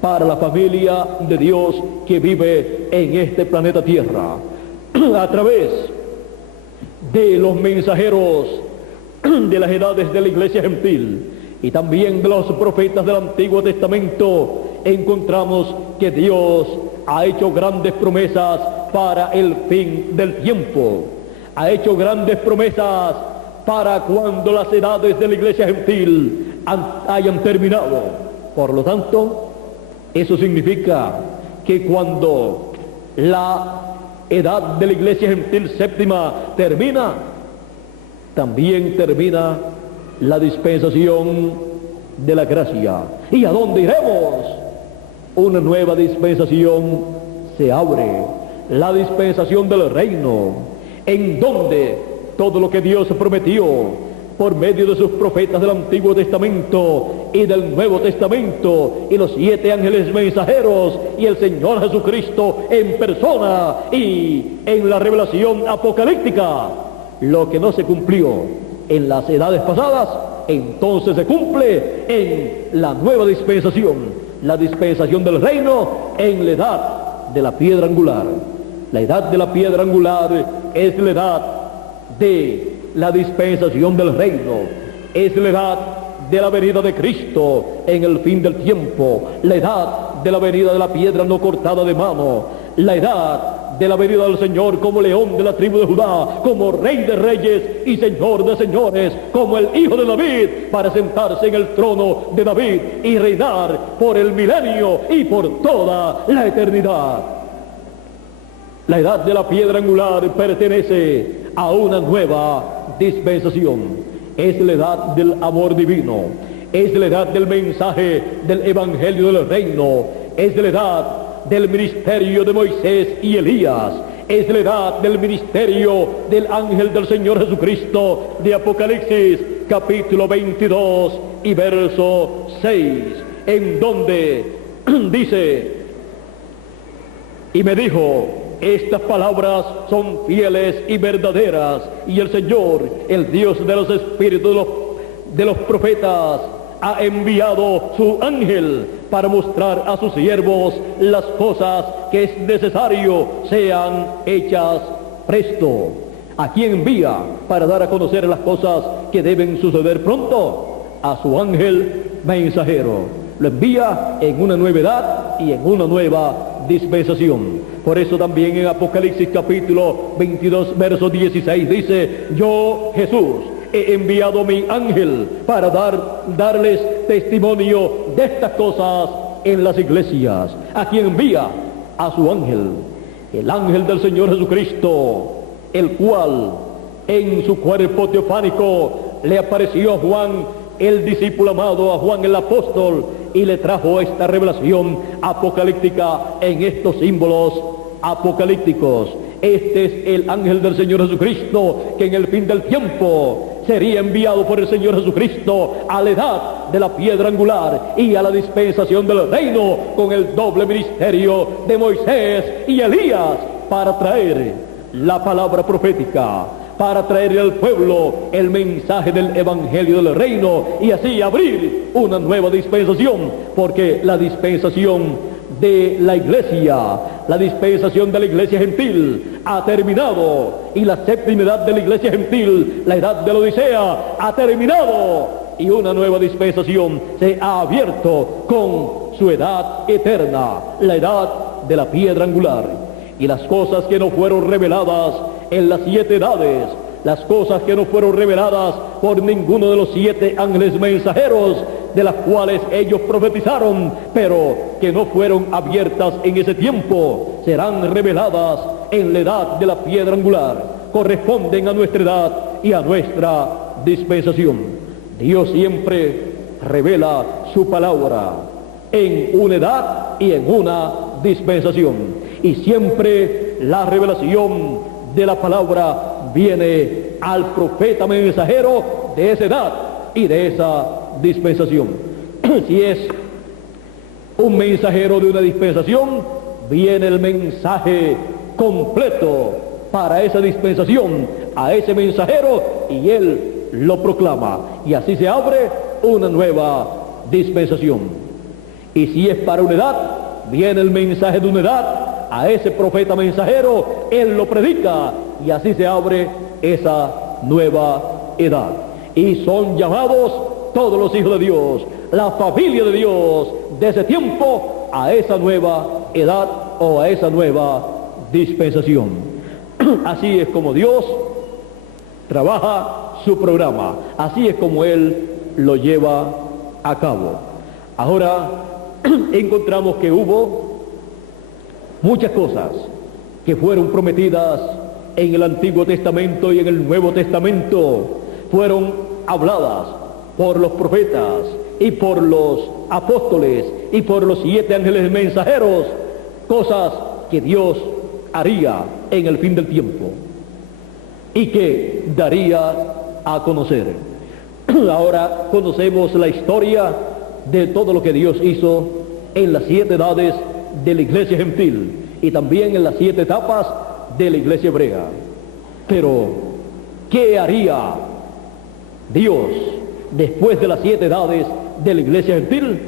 para la familia de Dios que vive en este planeta Tierra, a través de los mensajeros de las edades de la iglesia gentil y también de los profetas del Antiguo Testamento. Encontramos que Dios ha hecho grandes promesas para el fin del tiempo, ha hecho grandes promesas para cuando las edades de la iglesia gentil hayan terminado. Por lo tanto, eso significa que cuando la edad de la iglesia gentil séptima termina, también termina la dispensación de la gracia. ¿Y a dónde iremos? Una nueva dispensación se abre, la dispensación del reino, en donde todo lo que Dios prometió por medio de sus profetas del Antiguo Testamento y del Nuevo Testamento y los 7 ángeles mensajeros y el Señor Jesucristo en persona y en la revelación apocalíptica, lo que no se cumplió en las edades pasadas, entonces se cumple en la nueva dispensación, la dispensación del reino en la edad de la piedra angular. La edad de la piedra angular es la edad de la dispensación del reino, es la edad de la venida de Cristo en el fin del tiempo, la edad de la venida de la piedra no cortada de mano, la edad de la venida del Señor como león de la tribu de Judá, como rey de reyes y señor de señores, como el hijo de David, para sentarse en el trono de David y reinar por el milenio y por toda la eternidad. La edad de la piedra angular pertenece a una nueva dispensación. Es la edad del amor divino, es la edad del mensaje del evangelio del reino, es la edad del ministerio de Moisés y Elías, es la edad del ministerio del ángel del Señor Jesucristo de Apocalipsis capítulo 22 y verso 6, en donde dice: y me dijo, estas palabras son fieles y verdaderas, y el Señor, el Dios de los espíritus de los profetas, ha enviado su ángel para mostrar a sus siervos las cosas que es necesario sean hechas presto. ¿A quién envía para dar a conocer las cosas que deben suceder pronto? A su ángel mensajero. Lo envía en una nueva edad y en una nueva dispensación. Por eso también en Apocalipsis capítulo 22, verso 16 dice: yo, Jesús, he enviado mi ángel para darles testimonio de estas cosas en las iglesias. ¿A quién envía? A su ángel, el ángel del Señor Jesucristo, el cual en su cuerpo teofánico le apareció a Juan, el discípulo amado, a Juan el apóstol, y le trajo esta revelación apocalíptica en estos símbolos apocalípticos. Este es el ángel del Señor Jesucristo, que en el fin del tiempo sería enviado por el Señor Jesucristo a la edad de la piedra angular y a la dispensación del reino, con el doble ministerio de Moisés y Elías, para traer la palabra profética, para traer al pueblo el mensaje del evangelio del reino, y así abrir una nueva dispensación, porque la dispensación de la iglesia, la dispensación de la iglesia gentil ha terminado, y la séptima edad de la iglesia gentil, la edad de la Odisea, ha terminado, y una nueva dispensación se ha abierto con su edad eterna, la edad de la piedra angular. Y las cosas que no fueron reveladas en las 7 edades, las cosas que no fueron reveladas por ninguno de los 7 ángeles mensajeros, de las cuales ellos profetizaron, pero que no fueron abiertas en ese tiempo, serán reveladas en la edad de la piedra angular. Corresponden a nuestra edad y a nuestra dispensación. Dios siempre revela su palabra en una edad y en una dispensación. Y siempre la revelación de la palabra viene al profeta mensajero de esa edad y de esa dispensación. Si es un mensajero de una dispensación, viene el mensaje completo para esa dispensación a ese mensajero, y él lo proclama, y así se abre una nueva dispensación. Y si es para una edad, viene el mensaje de una edad a ese profeta mensajero, él lo predica, y así se abre esa nueva edad. Y son llamados todos los hijos de Dios, la familia de Dios de ese tiempo, a esa nueva edad o a esa nueva dispensación. Así es como Dios trabaja su programa, así es como Él lo lleva a cabo. Ahora encontramos que hubo muchas cosas que fueron prometidas en el Antiguo Testamento y en el Nuevo Testamento, fueron habladas por los profetas y por los apóstoles y por los 7 ángeles mensajeros, cosas que Dios haría en el fin del tiempo y que daría a conocer. Ahora conocemos la historia de todo lo que Dios hizo en las 7 edades de la iglesia gentil y también en las 7 etapas de la iglesia hebrea. Pero, ¿qué haría Dios después de las 7 edades de la iglesia gentil?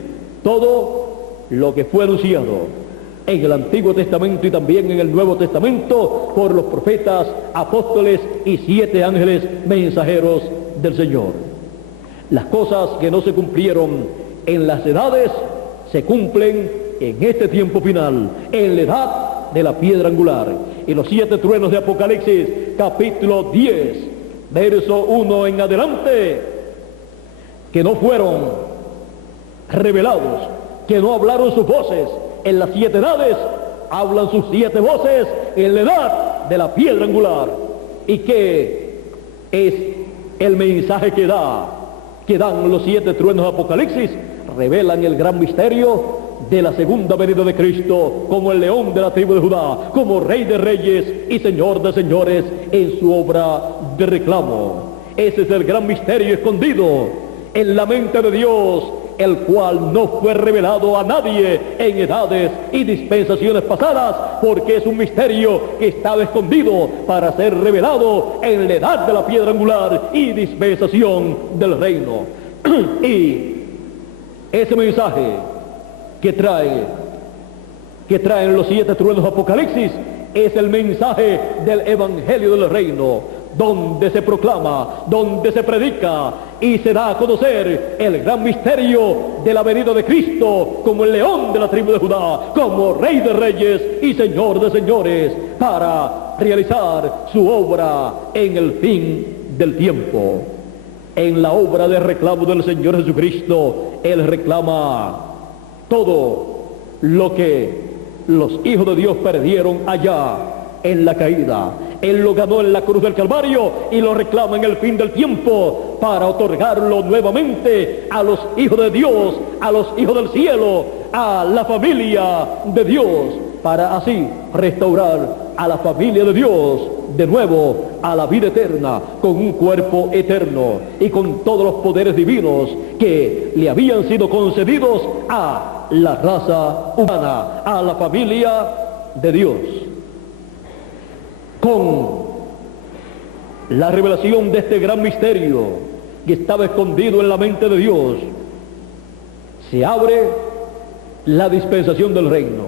Todo lo que fue anunciado en el Antiguo Testamento y también en el Nuevo Testamento por los profetas, apóstoles y 7 ángeles mensajeros del Señor. Las cosas que no se cumplieron en las edades se cumplen en este tiempo final, en la edad de la piedra angular. Y los 7 truenos de Apocalipsis, capítulo 10, verso 1 en adelante, que no fueron revelados, que no hablaron sus voces en las 7 edades, hablan sus 7 voces en la edad de la piedra angular. ¿Y qué es el mensaje que dan los 7 truenos de Apocalipsis? Revelan el gran misterio de la segunda venida de Cristo como el león de la tribu de Judá, como Rey de reyes y Señor de señores en su obra de reclamo. Ese es el gran misterio escondido en la mente de Dios, el cual no fue revelado a nadie en edades y dispensaciones pasadas, porque es un misterio que estaba escondido para ser revelado en la edad de la piedra angular y dispensación del reino. Y Ese mensaje que traen los 7 truenos de Apocalipsis es el mensaje del Evangelio del Reino, donde se proclama, donde se predica y se da a conocer el gran misterio de la venida de Cristo como el león de la tribu de Judá, como Rey de Reyes y Señor de Señores, para realizar su obra en el fin del tiempo. En la obra de reclamo del Señor Jesucristo, Él reclama todo lo que los hijos de Dios perdieron allá en la caída. Él lo ganó en la cruz del Calvario y lo reclama en el fin del tiempo para otorgarlo nuevamente a los hijos de Dios, a los hijos del cielo, a la familia de Dios, para así restaurar a la familia de Dios de nuevo a la vida eterna, con un cuerpo eterno y con todos los poderes divinos que le habían sido concedidos a la raza humana, a la familia de Dios. Con la revelación de este gran misterio que estaba escondido en la mente de Dios, se abre la dispensación del reino,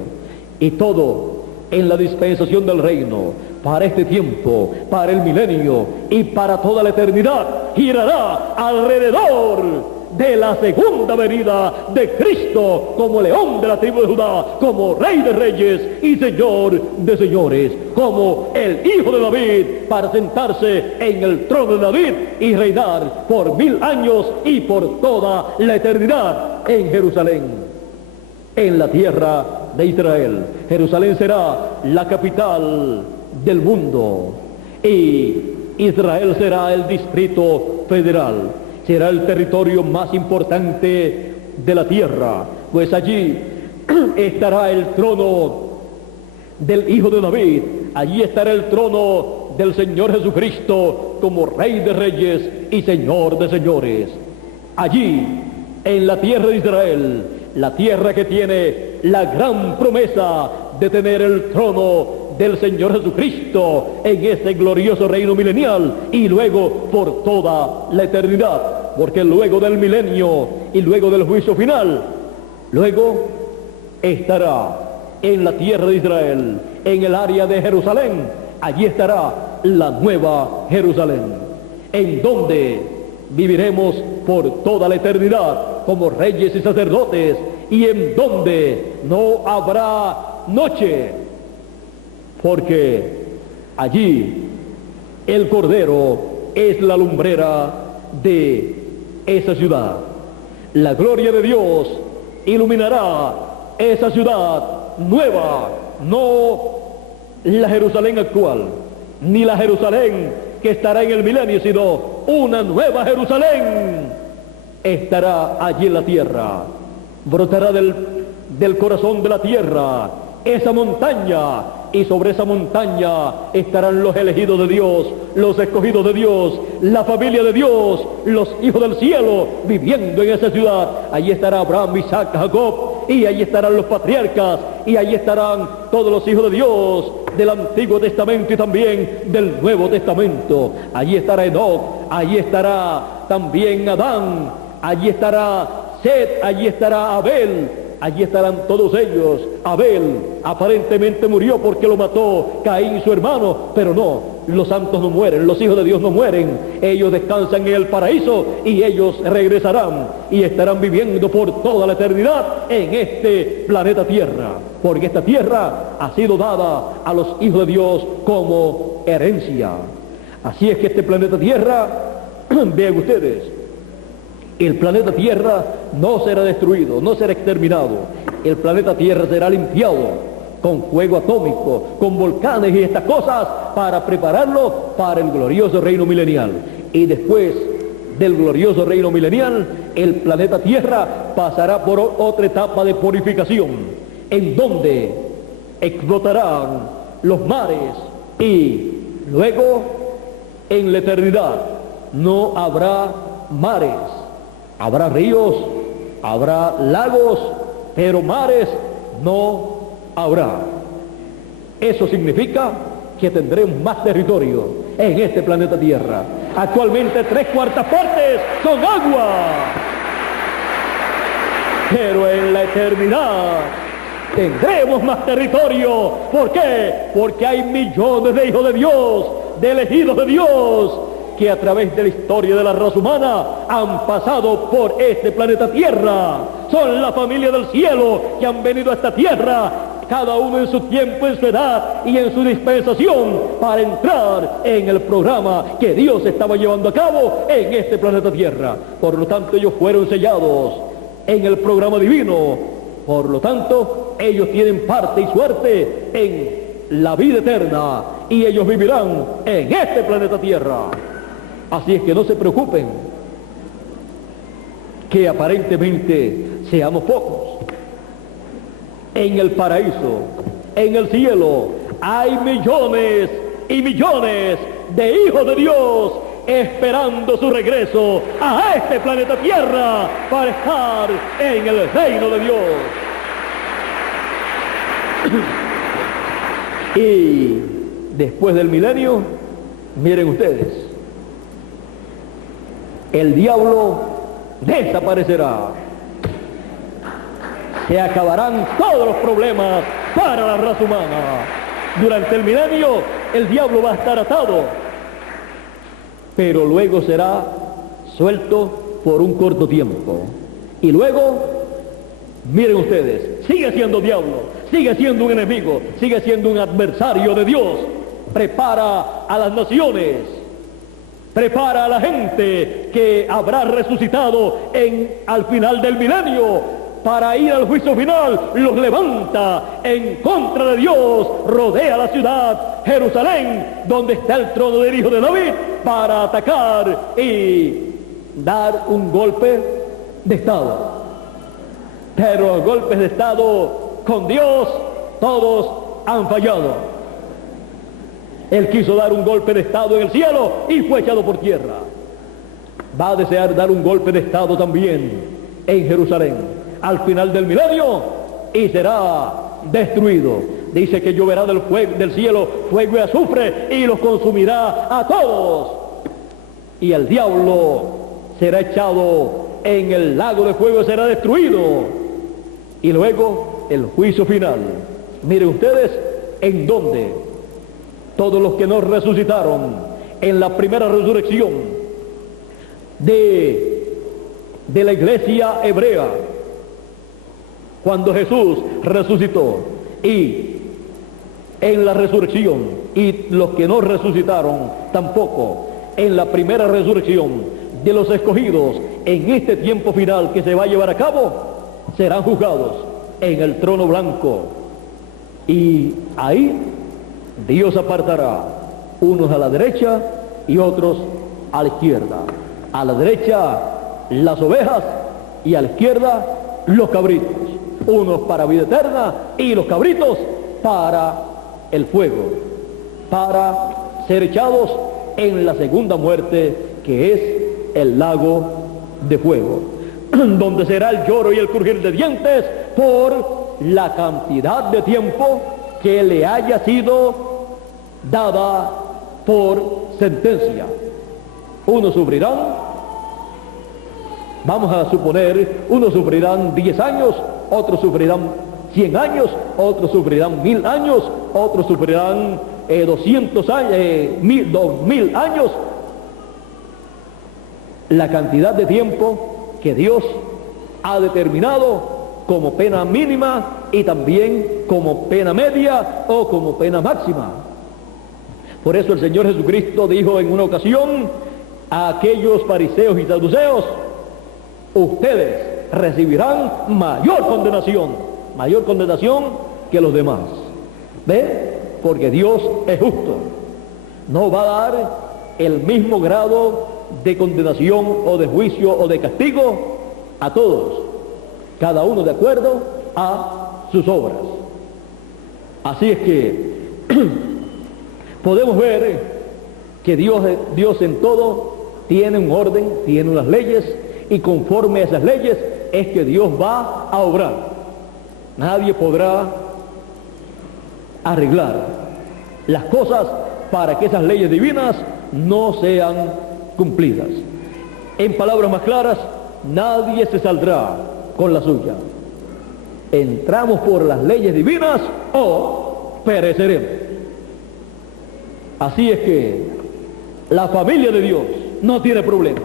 y todo en la dispensación del reino, para este tiempo, para el milenio y para toda la eternidad, girará alrededor de la segunda venida de Cristo como león de la tribu de Judá, como Rey de Reyes y Señor de Señores, como el Hijo de David, para sentarse en el trono de David y reinar por 1000 años y por toda la eternidad en Jerusalén, en la tierra de Israel. Jerusalén será la capital del mundo y Israel será el distrito federal. Será el territorio más importante de la tierra, pues allí estará el trono del Hijo de David, allí estará el trono del Señor Jesucristo como Rey de Reyes y Señor de Señores. Allí, en la tierra de Israel, la tierra que tiene la gran promesa de tener el trono del Señor Jesucristo en este glorioso reino milenial y luego por toda la eternidad, porque luego del milenio y luego del juicio final, luego estará en la tierra de Israel, en el área de Jerusalén, allí estará la nueva Jerusalén, en donde viviremos por toda la eternidad como reyes y sacerdotes, y en donde no habrá noche, porque allí el Cordero es la lumbrera de esa ciudad. La gloria de Dios iluminará esa ciudad nueva, no la Jerusalén actual, ni la Jerusalén que estará en el milenio, sino una nueva Jerusalén estará allí en la tierra. Brotará del corazón de la tierra esa montaña, y sobre esa montaña estarán los elegidos de Dios, los escogidos de Dios, la familia de Dios, los hijos del cielo, viviendo en esa ciudad. Allí estará Abraham, Isaac, Jacob, y allí estarán los patriarcas, y allí estarán todos los hijos de Dios del Antiguo Testamento y también del Nuevo Testamento. Allí estará Enoc, allí estará también Adán, allí estará Set, allí estará Abel, allí estarán todos ellos. Abel aparentemente murió porque lo mató Caín, su hermano, pero no, los santos no mueren, los hijos de Dios no mueren, ellos descansan en el paraíso y ellos regresarán y estarán viviendo por toda la eternidad en este planeta Tierra, porque esta tierra ha sido dada a los hijos de Dios como herencia. Así es que este planeta Tierra, vean ustedes, el planeta Tierra no será destruido, no será exterminado. El planeta Tierra será limpiado con fuego atómico, con volcanes y estas cosas, para prepararlo para el glorioso reino milenial. Y después del glorioso reino milenial, el planeta Tierra pasará por otra etapa de purificación, en donde explotarán los mares y luego en la eternidad no habrá mares. Habrá ríos, habrá lagos, pero mares no habrá. Eso significa que tendremos más territorio en este planeta Tierra. Actualmente 3/4 partes son agua. Pero en la eternidad tendremos más territorio. ¿Por qué? Porque hay millones de hijos de Dios, de elegidos de Dios, que a través de la historia de la raza humana han pasado por este planeta Tierra. Son la familia del cielo que han venido a esta tierra, cada uno en su tiempo, en su edad y en su dispensación, para entrar en el programa que Dios estaba llevando a cabo en este planeta Tierra. Por lo tanto, ellos fueron sellados en el programa divino. Por lo tanto, ellos tienen parte y suerte en la vida eterna, y ellos vivirán en este planeta Tierra. Así es que no se preocupen que aparentemente seamos pocos. En el paraíso, en el cielo, hay millones y millones de hijos de Dios esperando su regreso a este planeta Tierra para estar en el reino de Dios. Y después del milenio, miren ustedes, el diablo desaparecerá. Se acabarán todos los problemas para la raza humana. Durante el milenio, el diablo va a estar atado, pero luego será suelto por un corto tiempo. Y luego, miren ustedes, sigue siendo diablo, sigue siendo un enemigo, sigue siendo un adversario de Dios. Prepara a las naciones, prepara a la gente que habrá resucitado al final del milenio para ir al juicio final. Los levanta en contra de Dios, rodea la ciudad, Jerusalén, donde está el trono del hijo de David, para atacar y dar un golpe de Estado. Pero los golpes de Estado con Dios, todos han fallado. Él quiso dar un golpe de Estado en el cielo y fue echado por tierra. Va a desear dar un golpe de Estado también en Jerusalén al final del milenio, y será destruido. Dice que lloverá del cielo fuego y azufre y los consumirá a todos, y el diablo será echado en el lago de fuego, será destruido. Y luego el juicio final. Miren ustedes en dónde todos los que no resucitaron en la primera resurrección de la iglesia hebrea, cuando Jesús resucitó, y en la resurrección, y los que no resucitaron tampoco en la primera resurrección de los escogidos en este tiempo final que se va a llevar a cabo, serán juzgados en el trono blanco, y ahí Dios apartará unos a la derecha y otros a la izquierda. A la derecha las ovejas y a la izquierda los cabritos. Unos para vida eterna y los cabritos para el fuego, para ser echados en la segunda muerte, que es el lago de fuego, donde será el lloro y el crujir de dientes por la cantidad de tiempo que le haya sido dada por sentencia. Unos sufrirán, vamos a suponer, unos sufrirán 10 años, otros sufrirán 100 años, otros sufrirán 1000 años, otros sufrirán 200 años, 2000 años. La cantidad de tiempo que Dios ha determinado como pena mínima y también como pena media o como pena máxima. Por eso el Señor Jesucristo dijo en una ocasión a aquellos fariseos y saduceos: ustedes recibirán mayor condenación que los demás. ¿Ve? Porque Dios es justo. No va a dar el mismo grado de condenación o de juicio o de castigo a todos, cada uno de acuerdo a sus obras. Así es que podemos ver que Dios en todo tiene un orden, tiene unas leyes, y conforme a esas leyes es que Dios va a obrar. Nadie podrá arreglar las cosas para que esas leyes divinas no sean cumplidas. En palabras más claras, nadie se saldrá con la suya. ¿Entramos por las leyes divinas o pereceremos? Así es que la familia de Dios no tiene problemas,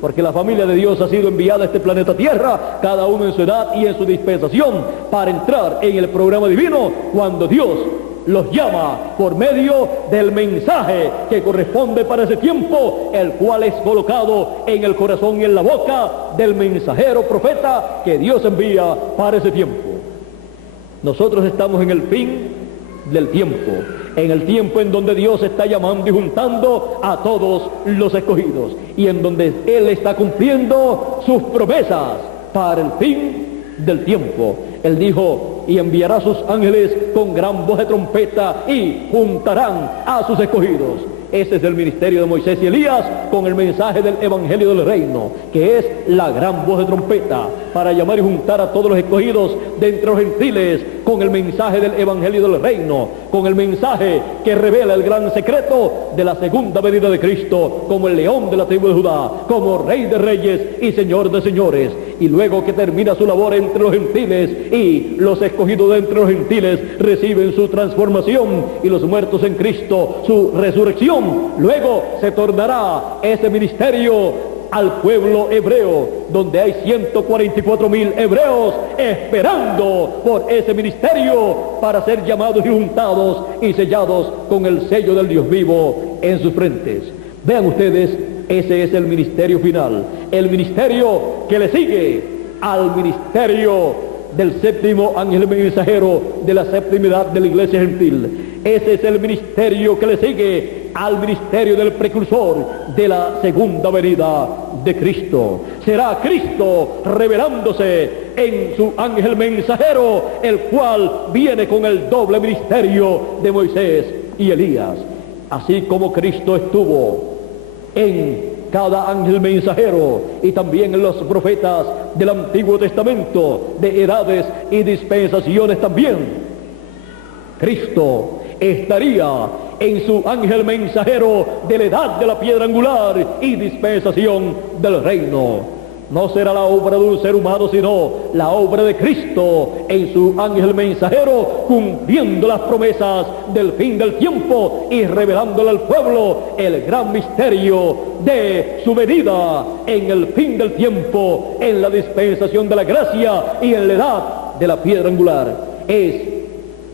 porque la familia de Dios ha sido enviada a este planeta Tierra, cada uno en su edad y en su dispensación, para entrar en el programa divino cuando Dios los llama por medio del mensaje que corresponde para ese tiempo, el cual es colocado en el corazón y en la boca del mensajero profeta que Dios envía para ese tiempo. Nosotros estamos en el fin del tiempo, en el tiempo en donde Dios está llamando y juntando a todos los escogidos, y en donde Él está cumpliendo sus promesas para el fin del tiempo. Él dijo: y enviará a sus ángeles con gran voz de trompeta y juntarán a sus escogidos. Ese es el ministerio de Moisés y Elías con el mensaje del Evangelio del Reino, que es la gran voz de trompeta, para llamar y juntar a todos los escogidos de entre los gentiles con el mensaje del Evangelio del Reino, con el mensaje que revela el gran secreto de la segunda venida de Cristo, como el león de la tribu de Judá, como Rey de reyes y Señor de señores. Y luego que termina su labor entre los gentiles y los escogidos de entre los gentiles reciben su transformación, y los muertos en Cristo su resurrección, luego se tornará ese ministerio al pueblo hebreo, donde hay 144,000 hebreos esperando por ese ministerio para ser llamados y juntados y sellados con el sello del Dios vivo en sus frentes. Vean ustedes, ese es el ministerio final, el ministerio que le sigue al ministerio del séptimo ángel mensajero de la séptima edad de la iglesia gentil. Ese es el ministerio que le sigue al ministerio del precursor de la segunda venida de Cristo. Será Cristo revelándose en su ángel mensajero, el cual viene con el doble ministerio de Moisés y Elías. Así como Cristo estuvo en cada ángel mensajero y también en los profetas del Antiguo Testamento, de edades y dispensaciones también, Cristo estaría en su ángel mensajero de la edad de la piedra angular y dispensación del reino. No será la obra de un ser humano, sino la obra de Cristo en su ángel mensajero, cumpliendo las promesas del fin del tiempo y revelándole al pueblo el gran misterio de su venida en el fin del tiempo, en la dispensación de la gracia y en la edad de la piedra angular. Es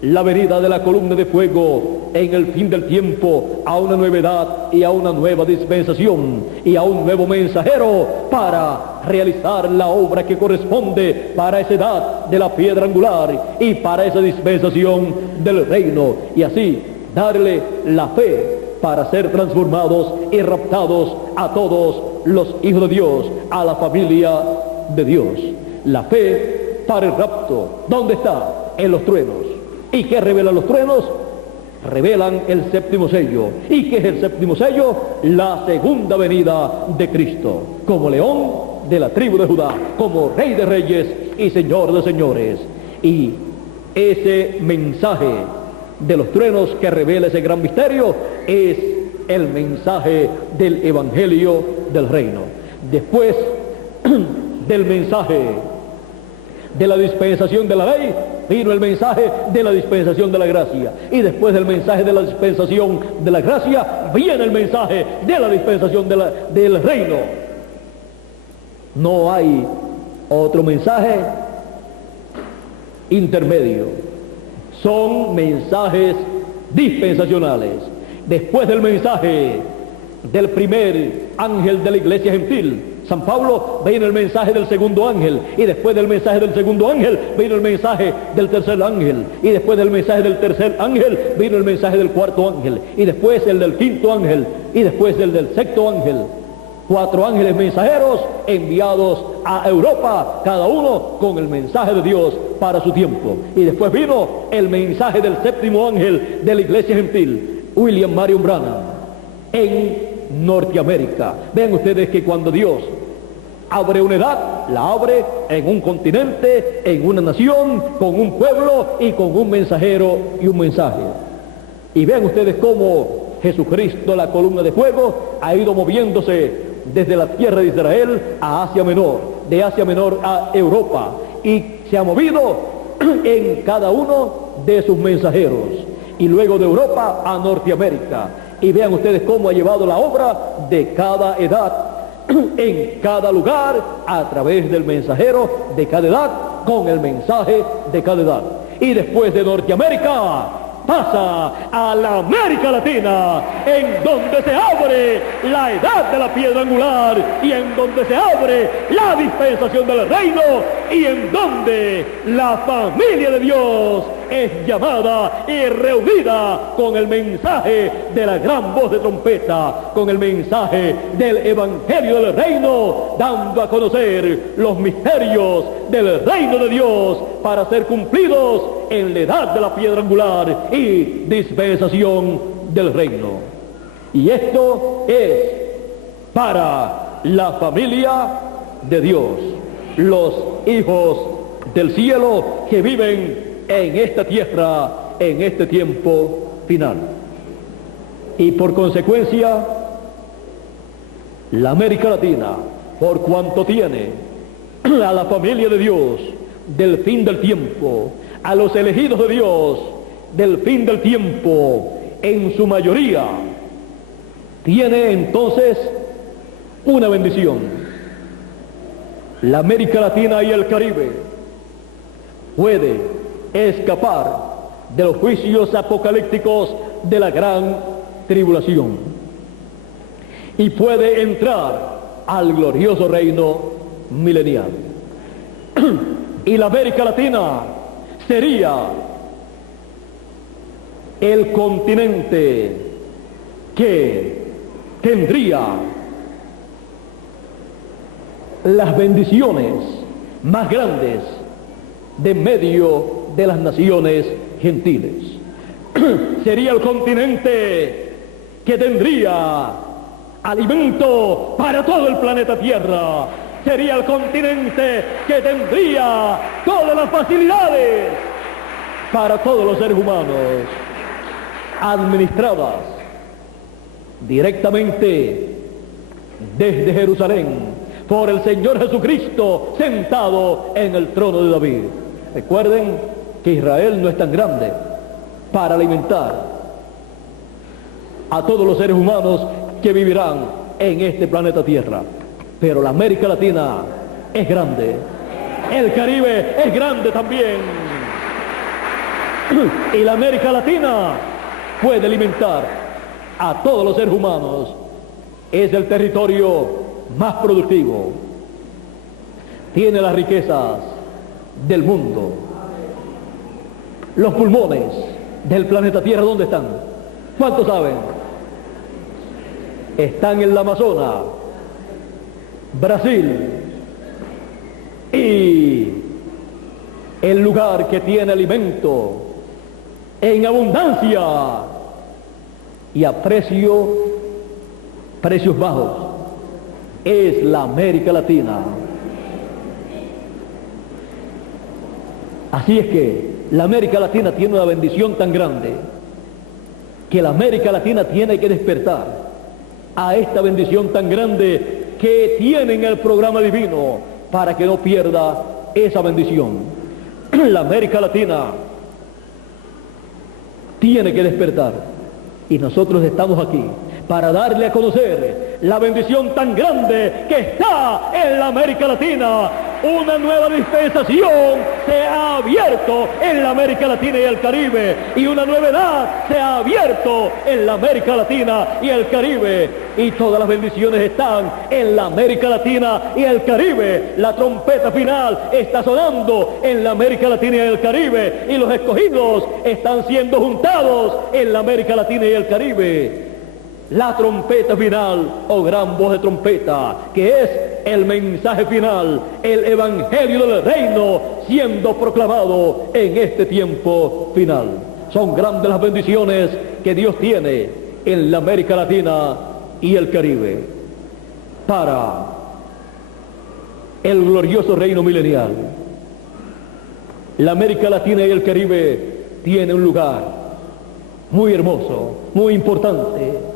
la venida de la columna de fuego en el fin del tiempo, a una nueva edad y a una nueva dispensación y a un nuevo mensajero para realizar la obra que corresponde para esa edad de la piedra angular y para esa dispensación del reino, y así darle la fe para ser transformados y raptados a todos los hijos de Dios, a la familia de Dios. La fe para el rapto, ¿dónde está? En los truenos. ¿Y qué revelan los truenos? Revelan el séptimo sello. ¿Y qué es el séptimo sello? La segunda venida de Cristo, como león de la tribu de Judá, como Rey de reyes y Señor de señores. Y ese mensaje de los truenos que revela ese gran misterio es el mensaje del Evangelio del Reino. Después del mensaje de la dispensación de la ley, vino el mensaje de la dispensación de la gracia, y después del mensaje de la dispensación de la gracia viene el mensaje de la dispensación del reino. No hay otro mensaje intermedio, son mensajes dispensacionales. Después del mensaje del primer ángel de la iglesia gentil, San Pablo, vino el mensaje del segundo ángel, y después del mensaje del segundo ángel vino el mensaje del tercer ángel, y después del mensaje del tercer ángel vino el mensaje del cuarto ángel, y después el del quinto ángel, y después el del sexto ángel. 4 ángeles mensajeros enviados a Europa, cada uno con el mensaje de Dios para su tiempo. Y después vino el mensaje del séptimo ángel de la iglesia gentil, William Marion Branham, en Norteamérica. Vean ustedes que cuando Dios abre una edad, la abre en un continente, en una nación, con un pueblo y con un mensajero y un mensaje. Y vean ustedes cómo Jesucristo, la columna de fuego, ha ido moviéndose desde la tierra de Israel a Asia Menor, de Asia Menor a Europa, y se ha movido en cada uno de sus mensajeros, y luego de Europa a Norteamérica. Y vean ustedes cómo ha llevado la obra de cada edad, en cada lugar, a través del mensajero de cada edad, con el mensaje de cada edad. Y después de Norteamérica, pasa a la América Latina, en donde se abre la edad de la piedra angular, y en donde se abre la dispensación del reino, y en donde la familia de Dios es llamada y reunida con el mensaje de la gran voz de trompeta, con el mensaje del evangelio del reino, dando a conocer los misterios del reino de Dios para ser cumplidos en la edad de la piedra angular y dispensación del reino. Y esto es para la familia de Dios, los hijos del cielo que viven en esta tierra, en este tiempo final. Y por consecuencia, la América Latina, por cuanto tiene a la familia de Dios del fin del tiempo, a los elegidos de Dios del fin del tiempo, en su mayoría, tiene entonces una bendición. La América Latina y el Caribe puede escapar de los juicios apocalípticos de la gran tribulación y puede entrar al glorioso reino milenial. Y la América Latina sería el continente que tendría las bendiciones más grandes de medio de las naciones gentiles. Sería el continente que tendría alimento para todo el planeta Tierra. Sería el continente que tendría todas las facilidades para todos los seres humanos, administradas directamente desde Jerusalén por el Señor Jesucristo sentado en el trono de David. Recuerden que Israel no es tan grande para alimentar a todos los seres humanos que vivirán en este planeta Tierra, pero la América Latina es grande, el Caribe es grande también, y la América Latina puede alimentar a todos los seres humanos. Es el territorio más productivo, tiene las riquezas del mundo. Los pulmones del planeta Tierra, ¿dónde están? ¿Cuántos saben? Están en la Amazonas, Brasil, y el lugar que tiene alimento en abundancia y a precios bajos es la América Latina. Así es que la América Latina tiene una bendición tan grande que la América Latina tiene que despertar a esta bendición tan grande que tiene en el programa divino para que no pierda esa bendición. La América Latina tiene que despertar y nosotros estamos aquí para darle a conocer la bendición tan grande que está en la América Latina. Una nueva dispensación se ha abierto en la América Latina y el Caribe, y una nueva edad se ha abierto en la América Latina y el Caribe, y todas las bendiciones están en la América Latina y el Caribe. La trompeta final está sonando en la América Latina y el Caribe, y los escogidos están siendo juntados en la América Latina y el Caribe. La trompeta final, o gran voz de trompeta, que es el mensaje final, el evangelio del reino siendo proclamado en este tiempo final. Son grandes las bendiciones que Dios tiene en la América Latina y el Caribe para el glorioso reino milenial. La América Latina y el Caribe tiene un lugar muy hermoso, muy importante.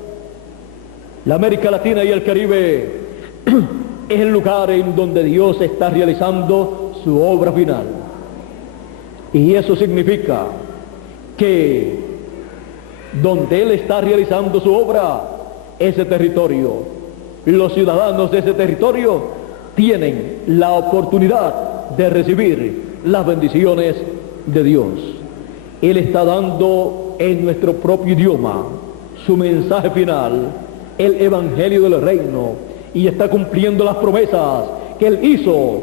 La América Latina y el Caribe es el lugar en donde Dios está realizando su obra final. Y eso significa que donde Él está realizando su obra, ese territorio, los ciudadanos de ese territorio tienen la oportunidad de recibir las bendiciones de Dios. Él está dando en nuestro propio idioma su mensaje final, el Evangelio del Reino, y está cumpliendo las promesas que Él hizo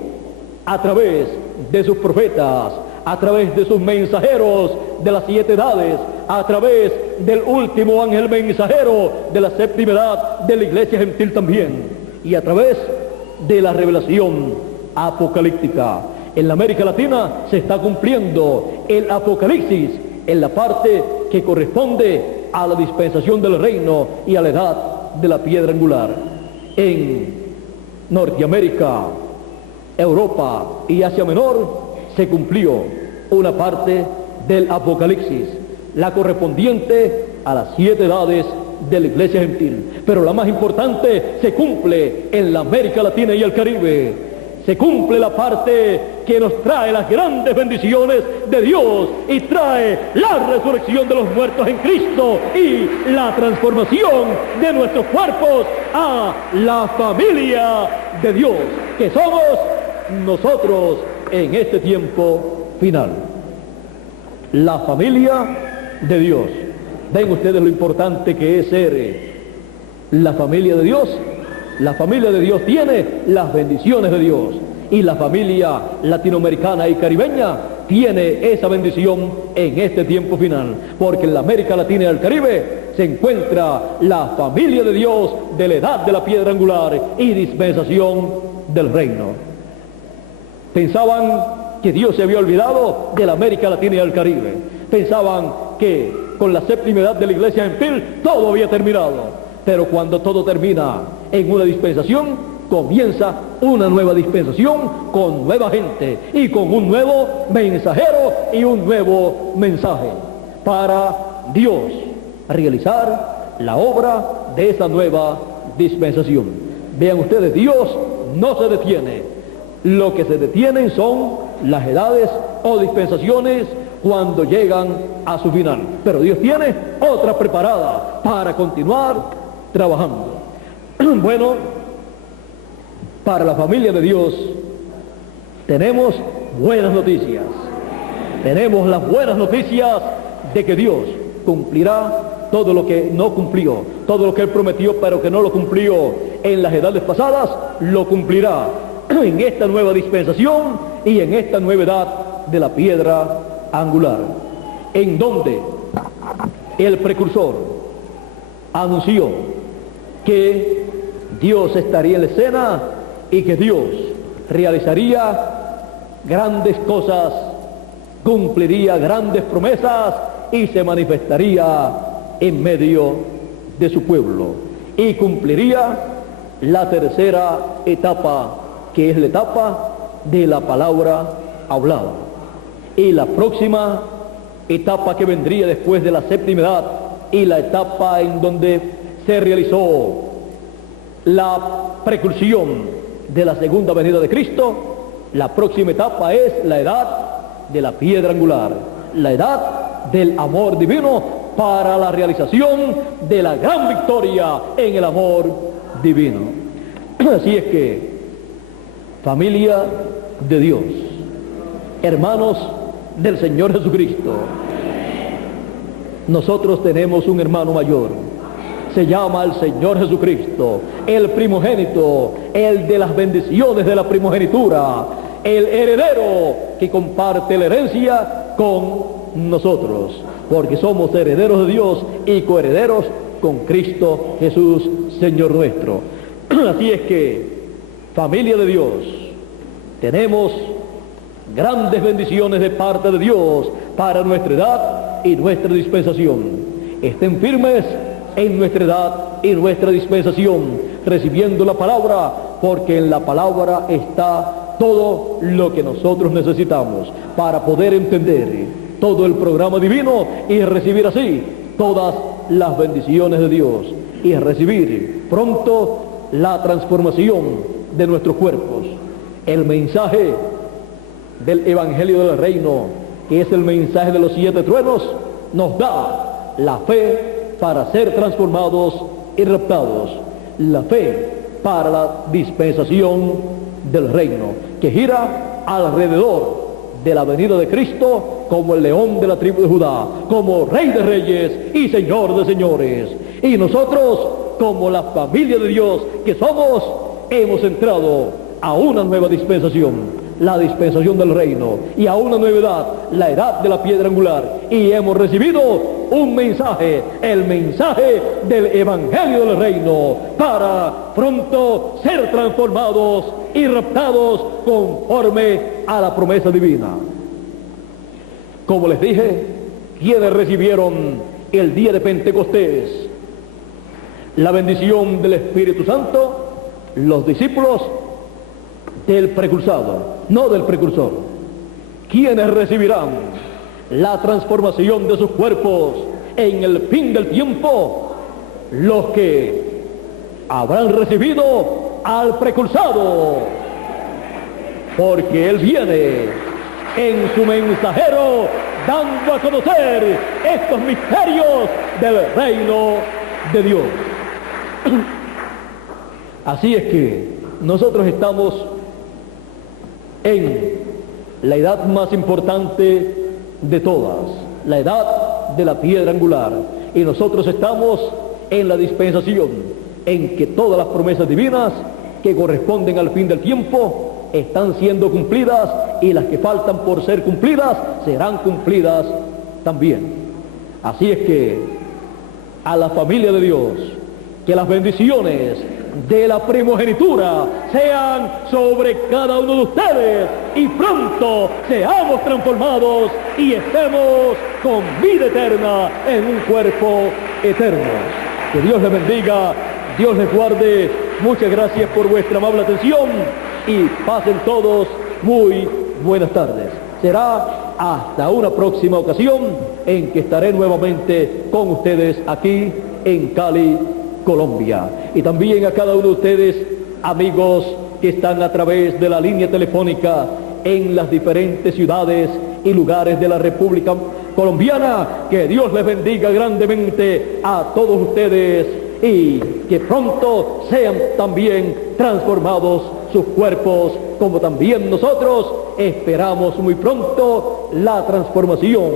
a través de sus profetas, a través de sus mensajeros de las 7 edades, a través del último ángel mensajero de la 7ª edad de la iglesia gentil también, y a través de la revelación apocalíptica. En la América Latina se está cumpliendo el Apocalipsis en la parte que corresponde a la dispensación del reino y a la edad de la piedra angular. En Norteamérica, Europa y Asia Menor se cumplió una parte del Apocalipsis, la correspondiente a las 7 edades de la iglesia gentil. Pero la más importante se cumple en la América Latina y el Caribe. Se cumple la parte que nos trae las grandes bendiciones de Dios y trae la resurrección de los muertos en Cristo y la transformación de nuestros cuerpos a la familia de Dios, que somos nosotros en este tiempo final. La familia de Dios. Ven ustedes lo importante que es ser la familia de Dios. La familia de Dios tiene las bendiciones de Dios, y la familia latinoamericana y caribeña tiene esa bendición en este tiempo final, porque en la América Latina y el Caribe se encuentra la familia de Dios de la edad de la piedra angular y dispensación del reino. Pensaban que Dios se había olvidado de la América Latina y el Caribe. Pensaban que con la 7ª edad de la iglesia gentil todo había terminado. Pero cuando todo termina en una dispensación, comienza una nueva dispensación con nueva gente y con un nuevo mensajero y un nuevo mensaje para Dios realizar la obra de esa nueva dispensación. Vean ustedes, Dios no se detiene. Lo que se detienen son las edades o dispensaciones cuando llegan a su final. Pero Dios tiene otra preparada para continuar trabajando. Bueno, para la familia de Dios tenemos buenas noticias. Tenemos las buenas noticias de que Dios cumplirá todo lo que no cumplió, todo lo que Él prometió pero que no lo cumplió en las edades pasadas, lo cumplirá en esta nueva dispensación y en esta nueva edad de la piedra angular, en donde el precursor anunció que Dios estaría en la escena y que Dios realizaría grandes cosas, cumpliría grandes promesas y se manifestaría en medio de su pueblo y cumpliría la 3ª etapa, que es la etapa de la palabra hablada. Y la próxima etapa que vendría después de la 7ª edad y la etapa en donde se realizó la precursión de la segunda venida de Cristo, la próxima etapa es la edad de la piedra angular, la edad del amor divino para la realización de la gran victoria en el amor divino. Así es que, familia de Dios, hermanos del Señor Jesucristo, nosotros tenemos un hermano mayor. Se llama el Señor Jesucristo, el primogénito, el de las bendiciones de la primogenitura, el heredero que comparte la herencia con nosotros, porque somos herederos de Dios y coherederos con Cristo Jesús, Señor nuestro. Así es que, familia de Dios, tenemos grandes bendiciones de parte de Dios para nuestra edad y nuestra dispensación. Estén firmes en nuestra edad y nuestra dispensación, recibiendo la palabra, porque en la palabra está todo lo que nosotros necesitamos para poder entender todo el programa divino y recibir así todas las bendiciones de Dios y recibir pronto la transformación de nuestros cuerpos. El mensaje del Evangelio del Reino, que es el mensaje de los 7 truenos, nos da la fe para ser transformados y raptados, la fe para la dispensación del reino, que gira alrededor de la venida de Cristo como el león de la tribu de Judá, como Rey de Reyes y Señor de Señores. Y nosotros, como la familia de Dios que somos, hemos entrado a una nueva dispensación, la dispensación del reino, y a una nueva edad, la edad de la piedra angular, y hemos recibido un mensaje, el mensaje del Evangelio del Reino, para pronto ser transformados y raptados conforme a la promesa divina. Como les dije, quienes recibieron el día de Pentecostés la bendición del Espíritu Santo, los discípulos del precursado, no del precursor. Quienes recibirán la transformación de sus cuerpos en el fin del tiempo, los que habrán recibido al precursado, porque él viene en su mensajero dando a conocer estos misterios del reino de Dios. Así es que nosotros estamos en la edad más importante de todas, la edad de la piedra angular, y nosotros estamos en la dispensación en que todas las promesas divinas que corresponden al fin del tiempo están siendo cumplidas, y las que faltan por ser cumplidas serán cumplidas también. Así es que a la familia de Dios, que las bendiciones de la primogenitura sean sobre cada uno de ustedes, y pronto seamos transformados y estemos con vida eterna en un cuerpo eterno. Que Dios les bendiga, Dios les guarde. Muchas gracias por vuestra amable atención y pasen todos muy buenas tardes. Será hasta una próxima ocasión en que estaré nuevamente con ustedes aquí en Cali, Colombia. Y también a cada uno de ustedes, amigos que están a través de la línea telefónica en las diferentes ciudades y lugares de la República Colombiana, que Dios les bendiga grandemente a todos ustedes, y que pronto sean también transformados sus cuerpos, como también nosotros esperamos muy pronto la transformación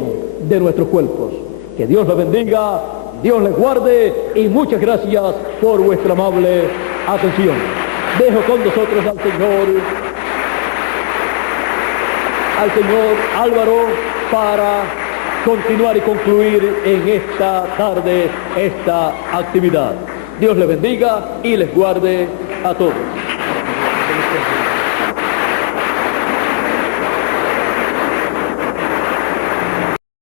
de nuestros cuerpos. Que Dios les bendiga, Dios les guarde, y muchas gracias por vuestra amable atención. Dejo con nosotros al señor Álvaro para continuar y concluir en esta tarde esta actividad. Dios les bendiga y les guarde a todos.